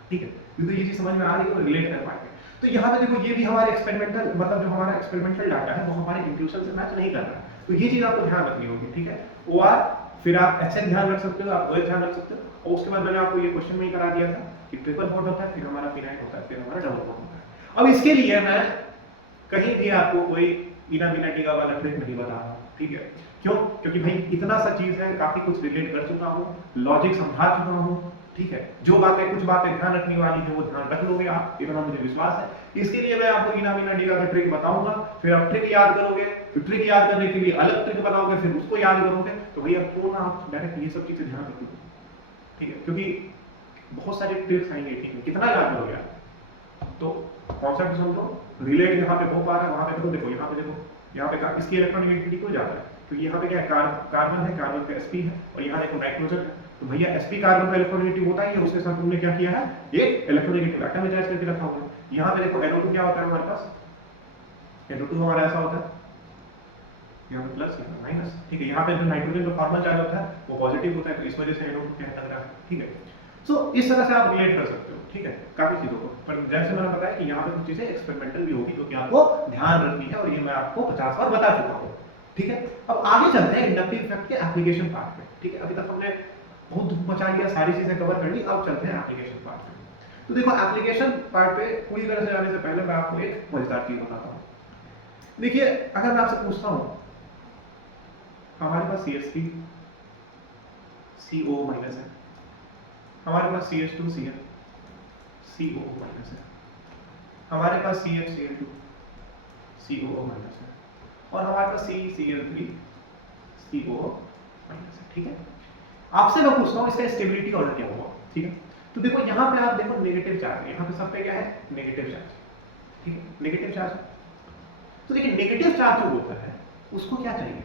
ठीक है। तो ये चीज समझ में आ रही है, रिलेट कर पाएंगे। तो यहाँ पे देखो, ये भी हमारे एक्सपेरिमेंटल मतलब जो हमारा एक्सपेरिमेंटल डाटा है वो हमारे इंट्यूशन से मैच नहीं कर रहा है। तो ये चीज आपको ध्यान रखनी होगी, ठीक है। OR, फिर आप HN ध्यान रख सकते हो, आप OH ध्यान रख सकते हो। और उसके बाद मैंने आपको ये क्वेश्चन में ही करा दिया था कि ट्रिपल बॉन्ड होता है, फिर हमारा फिनाइल होता है, फिर हमारा डबल बॉन्ड होता है। अब इसके लिए मैं कहीं भी आपको कोई बिना टीका वाला ट्रिक नहीं बता रहा, ठीक है। क्यों? क्योंकि भाई इतना सा चीज है, काफी कुछ रिलेट कर चुका हूँ, लॉजिक समझा चुका हूँ, ठीक है। जो बातें कुछ बातें ध्यान रखने वाली है वो ध्यान रख लोगे आप, इतना मुझे विश्वास है। इसके लिए मैं आपको बिना टीका का ट्रिक बताऊंगा, फिर आप ट्रिक याद करोगे, फिर ट्रिक याद करने के लिए अलग ट्रिक बताओगे, फिर उसको याद करोगे। तो भैया क्यों ना आप डायरेक्ट ये सब चीजें ध्यान रखोगे, ठीक है। क्योंकि बहुत सारे ट्रिक्स आएंगे, ठीक है, कितना याद करोगे आप। तो कॉन्सेप्ट समझो, रिलेट यहाँ पे हो पा रहा है, वहां पे देखो, यहाँ पे इसकी इलेक्ट्रॉनिक को ज्यादा है, क्योंकि यहाँ पे क्या है, कार्बन है, कार्बन पे sp है, और यहाँ देखो नाइट्रोजन है। तो भैया sp कार्बन का इलेक्ट्रोनेगेटिव होता है, उसके साथ तुमने क्या किया है, एक इलेक्ट्रोनेगेटिव एटम अटैच करके रखा हुआ है। यहाँ पे देखो NO2 क्या होता है हमारे पास, NO2 हमारा ऐसा होता है, यहाँ पे प्लस, यहाँ माइनस, ठीक है। यहाँ पे जो नाइट्रोजन का फॉर्मल चार्ज होता है वो पॉजिटिव होता है, तो इस वजह से NO2 क्या लग रहा है, ठीक है। सो इस तरह से आप रिलेट कर सकते हो, ठीक है, काफी चीजों को। पर जैसे मैंने बताया कि यहाँ पे कुछ चीजें एक्सपेरिमेंटल भी होगी, क्योंकि आपको ध्यान रखनी है, और ये मैं आपको 50 बार बता चुका हूँ, ठीक है। अब आगे चलते हैं इंडक्टिव इफेक्ट के एप्लीकेशन पार्ट में, ठीक है। अभी तक हमने बहुत धूप मचा लिया, सारी चीजें कवर कर ली, अब चलते हैं एप्लीकेशन पार्ट में। तो देखो एप्लीकेशन पार्ट पे पूरी तरह से जाने से पहले मैं आपको एक मजेदार चीज बताता हूँ। देखिए अगर मैं आपसे पूछता हूँ, हमारे पास CH3 CO माइनस है, हमारे पास CH2Cl CO माइनस है, हमारे पास CHCl2 CO माइनस है, और हमारे पास CCl3 CO माइनस है, ठीक है। आपसे मैं पूछता हूँ इसका स्टेबिलिटी ऑर्डर क्या होगा, ठीक है। तो देखो यहाँ पे आप देखो नेगेटिव चार्ज है, यहाँ पे सब पे क्या है, नेगेटिव चार्ज, ठीक है, नेगेटिव चार्ज। तो देखिए नेगेटिव चार्ज जो होता है उसको क्या चाहिए,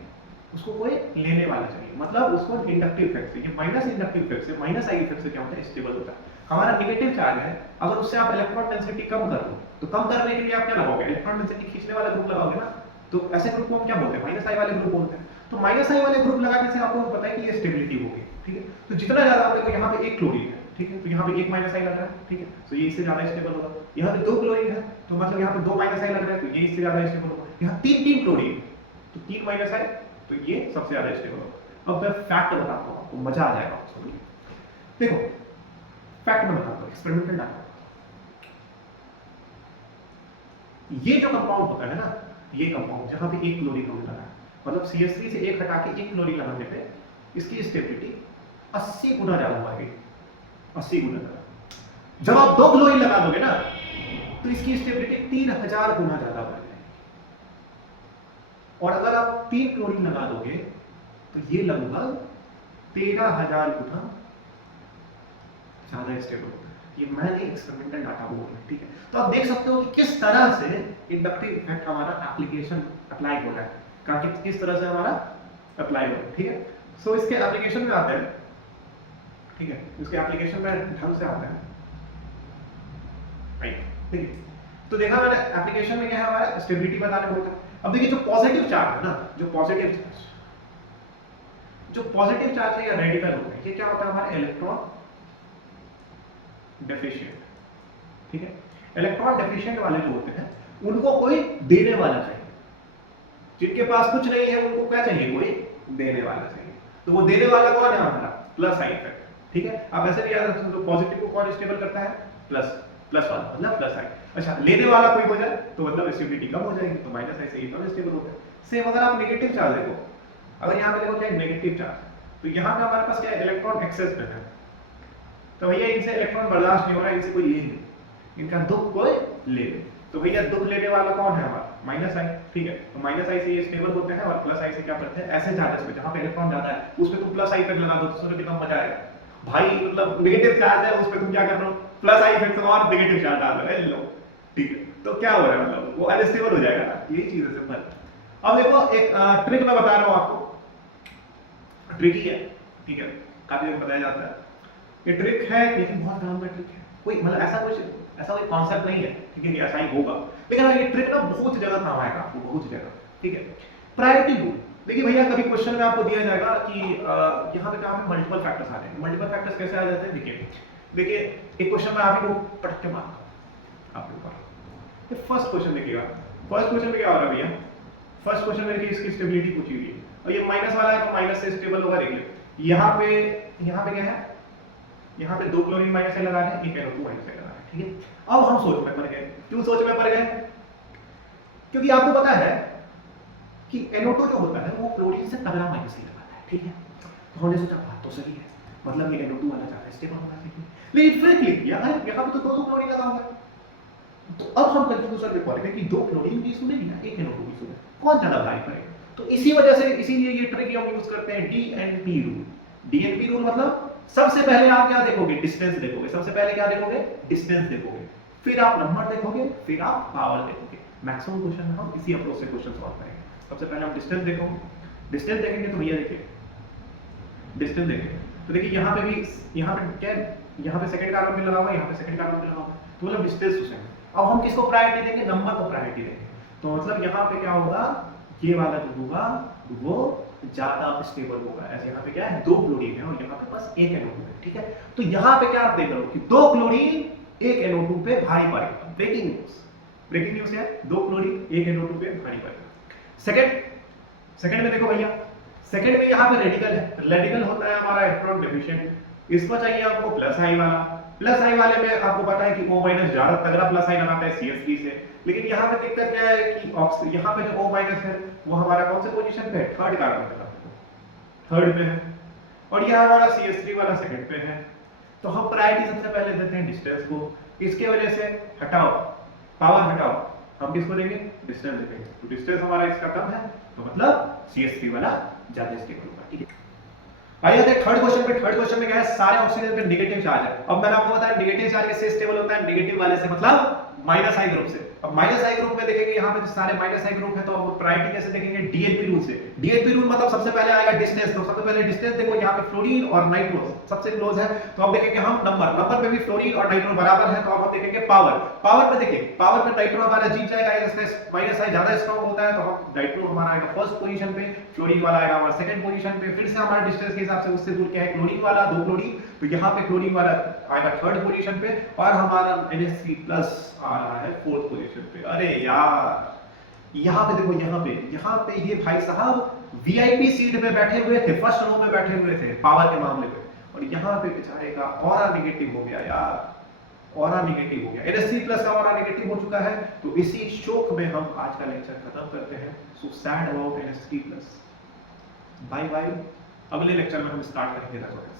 उसको कोई लेने वाला चाहिए, मतलब उसको इंडक्टिव इफेक्ट से, ये माइनस इंडक्टिव इफेक्ट से, माइनस आई इफेक्ट से क्या होता है, स्टेबल होता है। हमारा नेगेटिव चार्ज है, अगर उससे आप इलेक्ट्रॉन डेंसिटी कम कर दो, तो कम करने के लिए आप क्या लगाओगे, इलेक्ट्रॉन डेंसिटी खींचने वाला ग्रुप लगाओगे ना। तो ऐसे ग्रुप को हम क्या बोलते हैं, माइनस आई वाले ग्रुप बोलते हैं। तो माइनस आई वाले ग्रुप लगाने से आपको पता है कि ये स्टेबिलिटी होगी, ठीक है। तो जितना ज्यादा आप देखो, यहाँ पे एक क्लोरीन है, ठीक है, तो यहाँ पे एक माइनस आई लग रहा है, ठीक है, तो ये इससे ज्यादा स्टेबल होगा। यहाँ पे दो क्लोरीन है, तो मतलब यहाँ पे दो माइनस आई लग रहा है, तो ये इससे ज्यादा स्टेबल होगा। यहाँ तीन क्लोरीन, तो तीन माइनस आई, तो ये सबसे ज्यादा स्टेबल होगा। अब मैं फैक्ट बताता हूँ आपको, मजा आ जाएगा आपको समझिए। देखो फैक्ट में बताता हूँ, एक्सपेरिमेंटल डाटा। ये जो कंपाउंड होता है ना, ये कंपाउंड जहां पे एक क्लोरीन ग्रुप लगा है, मतलब CH3 से एक हटा के एक क्लोरीन लगाने पे इसकी स्टेबिलिटी 80 गुना ज्यादा बढ़ेगी, 80 गुना ज्यादा। जब आप 2 क्लोरीन लगा दोगे ना तो इसकी स्टेबिलिटी 3000 गुना ज्यादा बढ़ जाएगी, और अगर आप 3 क्लोरीन लगा दोगे तो ये लगभग 13000 गुना ज्यादा स्टेबल होता है। ये मैंने एक्सपेरिमेंटल डाटा बोल रहा है, ठीक है। तो आप देख सकते हो कि किस तरह से इंडक्टिव इफेक्ट हमारा एप्लीकेशन अप्लाई हो रहा है, किस तरह से हमारा अप्लाई हो रहा है, ठीक है। सो इसके एप्लीकेशन में आते हैं, ठीक है, इसके एप्लीकेशन में ढंग से आते हैं, राइट, ठीक है। तो देखा मैंने एप्लीकेशन में क्या है हमारा स्टेबिलिटी बताने को होता है। अब देखिए जो पॉजिटिव चार्ज है ना, जो पॉजिटिव चार्ज है या रेडिकल होता है, ये क्या होता है हमारा इलेक्ट्रॉन डेफिशिएंट, ठीक है। इलेक्ट्रॉन डेफिशिएंट वाले जो होते हैं उनको कोई देने वाला चाहिए, जिनके पास कुछ नहीं है उनको क्या चाहिए, कोई देने वाला चाहिए। तो वो देने वाला कौन है हमारा, प्लस साइन इफेक्ट, ठीक है। आप ऐसे भी याद रख सकते हो, पॉजिटिव को कौन स्टेबल करता है, प्लस वाला, मतलब प्लस साइन। अच्छा, लेने वाला कोई हो जाए तो मतलब स्टेबिलिटी कम हो जाएगी, तो माइनस साइन से ये स्टेबल होता है। सेम अगर आप नेगेटिव चार्ज देखो, अगर यहाँ पे देखो क्या है नेगेटिव चार्ज, तो यहाँ पे हमारे पास क्या है, इलेक्ट्रॉन एक्सेस में है, तो भैया इनसे इलेक्ट्रॉन बर्दाश्त नहीं हो रहा है, इनसे कोई ले ले, इनका दुख कोई ले ले, तो भैया दुख लेने वाला कौन है हमारा, माइनस आई, ठीक है। तो माइनस आई से ये स्टेबल होते हैं, और प्लस आई से क्या करते हैं, ऐसे चार्जेस पे जहां पे इलेक्ट्रॉन ज्यादा है उस पे तुम प्लस आई इफेक्ट लगा दो तो कितना मजा आएगा भाई। मतलब नेगेटिव चार्ज है उस पे तुम क्या कर रहे हो, प्लस आई इफेक्ट और नेगेटिव चार्ज डाल रहे हो, ठीक है। तो क्या हो रहा है, मतलब वो अनस्टेबल हो जाएगा ना, यही चीज है सिंपल। अब देखो एक ट्रिक मैं बता रहा हूं आपको, ट्रिकी है, ठीक है, काफी बताया जाता है। ये ट्रिक है लेकिन बहुत काम का ट्रिक है, कोई मतलब ऐसा कोई कॉन्सेप्ट नहीं है, ठीक है, कि ऐसा ही होगा, लेकिन ये ट्रिक ना बहुत जगह काम आएगा आपको, बहुत जगह, ठीक है। प्रायोरिटी रूल, देखिए भैया कभी क्वेश्चन में आपको दिया जाएगा कि यहाँ पे क्या है, मल्टीपल फैक्टर्स आ रहे हैं। मल्टीपल फैक्टर्स कैसे आ जाते हैं, देखिए एक क्वेश्चन में आप ही को पटक के मारता हूं आपके ऊपर। ये फर्स्ट क्वेश्चन देखिएगा, फर्स्ट क्वेश्चन में क्या हो रहा है भैया, फर्स्ट क्वेश्चन में देखिए इसकी स्टेबिलिटी पूछी हुई है, और ये माइनस वाला है तो माइनस से स्टेबल होगा, देखिए यहाँ पे क्या है, यहाँ पे 2 क्लोरीन माइनस से लगा रहे हैं, एक NO2 माइनस से लगा रहे हैं, ठीक है। अब हम सोच में पड़ गए, क्यों सोच में पड़ गए, क्योंकि आपको पता है कि NO2 जो होता है वो क्लोरीन से तगड़ा माइनस से लगाता है, ठीक है। तो हमने सोचा बात तो सही है, मतलब ये NO2 वाला ज्यादा स्टेबल होना चाहिए, लेकिन फिर क्लिक किया अरे यहाँ पे तो 2 क्लोरीन लगा हुआ है, तो अब हम कंफ्यूजन में पड़ गए कि 2 क्लोरीन की सुने या एक NO2 की सुने, कौन ज्यादा भारी पड़ेगा। तो इसी वजह से, इसीलिए ये ट्रिक हम यूज करते हैं DNP रूल। DNP रूल मतलब सबसे पहले आप क्या देखोगे, डिस्टेंस देखोगे, सबसे पहले क्या देखोगे, डिस्टेंस देखोगे, फिर आप नंबर देखोगे, फिर आप पावर देखोगे। मैक्सिमम क्वेश्चन में हम इसी अप्रोच से क्वेश्चन सॉल्व करेंगे। सबसे पहले हम डिस्टेंस देखोगे, डिस्टेंस देखेंगे तो भैया देखिए डिस्टेंस देखेंगे तो देखिए यहाँ पे भी, यहाँ पे क्या है, यहाँ पे सेकंड कार्बन भी लगा हुआ है, यहाँ पे सेकंड कार्बन भी लगा हुआ है, तो मतलब डिस्टेंस पूछेंगे। अब हम किसको प्रायोरिटी देंगे, नंबर को प्रायोरिटी देंगे, तो मतलब यहाँ पे क्या होगा, ये वाला जो होगा वो ज्यादा स्टेबल होगा। ऐसे यहाँ पे क्या है, 2 क्लोरीन है और यहाँ पे बस एक NO2 है, ठीक है। तो यहाँ पे क्या आप देख रहे हो कि 2 क्लोरीन एक NO2 पे भारी पड़ेगा। ब्रेकिंग न्यूज है, 2 क्लोरीन एक NO2 पे भारी पड़ेगा। सेकंड में देखो भैया, सेकंड में यहाँ पे रेडिकल है, रेडिकल होता है हमारा इलेक्ट्रॉन डेफिशिएंट, इसको चाहिए आपको प्लस आई वाला। प्लस आई वाले में आपको पता है कि O- ज्यादा तगड़ा प्लस आई लगाता है CH3 से, लेकिन यहाँ पे दिक्कत क्या है कि यहाँ पे जो O- है वो हमारा कौन से पोजीशन पे है, थर्ड कार्बन पे, थर्ड पे है, और यह हमारा CH3 वाला सेकंड पे है। तो हम प्रायोरिटी सबसे पहले देते हैं डिस्टेंस को, इसके वजह से हटाओ, पावर हटाओ, हम किसको देंगे, डिस्टेंस देंगे। तो डिस्टेंस हमारा इसका कम है, तो मतलब CH3 वाला ज्यादा स्टेबल होगा, ठीक है। आइए देखिए थर्ड क्वेश्चन में क्या है, सारे ऑक्सीजन पे नेगेटिव चार्ज है। अब मैंने आपको बताया नेगेटिव चार्ज किससे स्टेबल होता है, नेगेटिव वाले से, मतलब माइनस आई ग्रुप से। अब माइनस आई ग्रुप में देखेंगे यहाँ पे सारे माइनस आई ग्रुप है, तो अब प्रायोरिटी कैसे देखेंगे, DNP रूल से। DNP रूल मतलब सबसे पहले आएगा डिस्टेंस, तो सबसे पहले डिस्टेंस देखो, यहाँ पे फ्लोरीन और नाइट्रो सबसे क्लोज है, तो अब देखेंगे हम नंबर पे भी फ्लोरीन और नाइट्रो बराबर है, तो अब हम देखेंगे पावर पे देखिए, पावर पे नाइट्रो हमारा जीत जाएगा, इसका माइनस आई ज्यादा स्ट्रांग होता है, तो हम नाइट्रो हमारा आएगा फर्स्ट पोजीशन पे, फ्लोरीन वाला आएगा हमारा सेकंड पोजीशन पे। फिर से हमारा डिस्टेंस के हिसाब से उससे दूर क्या है, क्लोरीन वाला 2 क्लोरीन, तो यहाँ पे क्लोरीन वाला आएगा थर्ड पोजीशन पे, और हमारा NH3+ आ रहा है फोर्थ पोजीशन पे। अरे यार यहाँ पे देखो, यहाँ पे ये भाई साहब VIP सीट पे बैठे हुए थे, फर्स्ट रो में बैठे हुए थे पावर के मामले पे, और यहाँ पे बेचारे का ऑरा नेगेटिव हो गया यार, ऑरा नेगेटिव हो गया, NH3+ का ऑरा नेगेटिव हो चुका है। तो इसी शोक में हम आज का लेक्चर खत्म करते हैं। So said about NH3+। Bye bye. अगले लेक्चर में हम स्टार्ट करेंगे रेजोनेंस।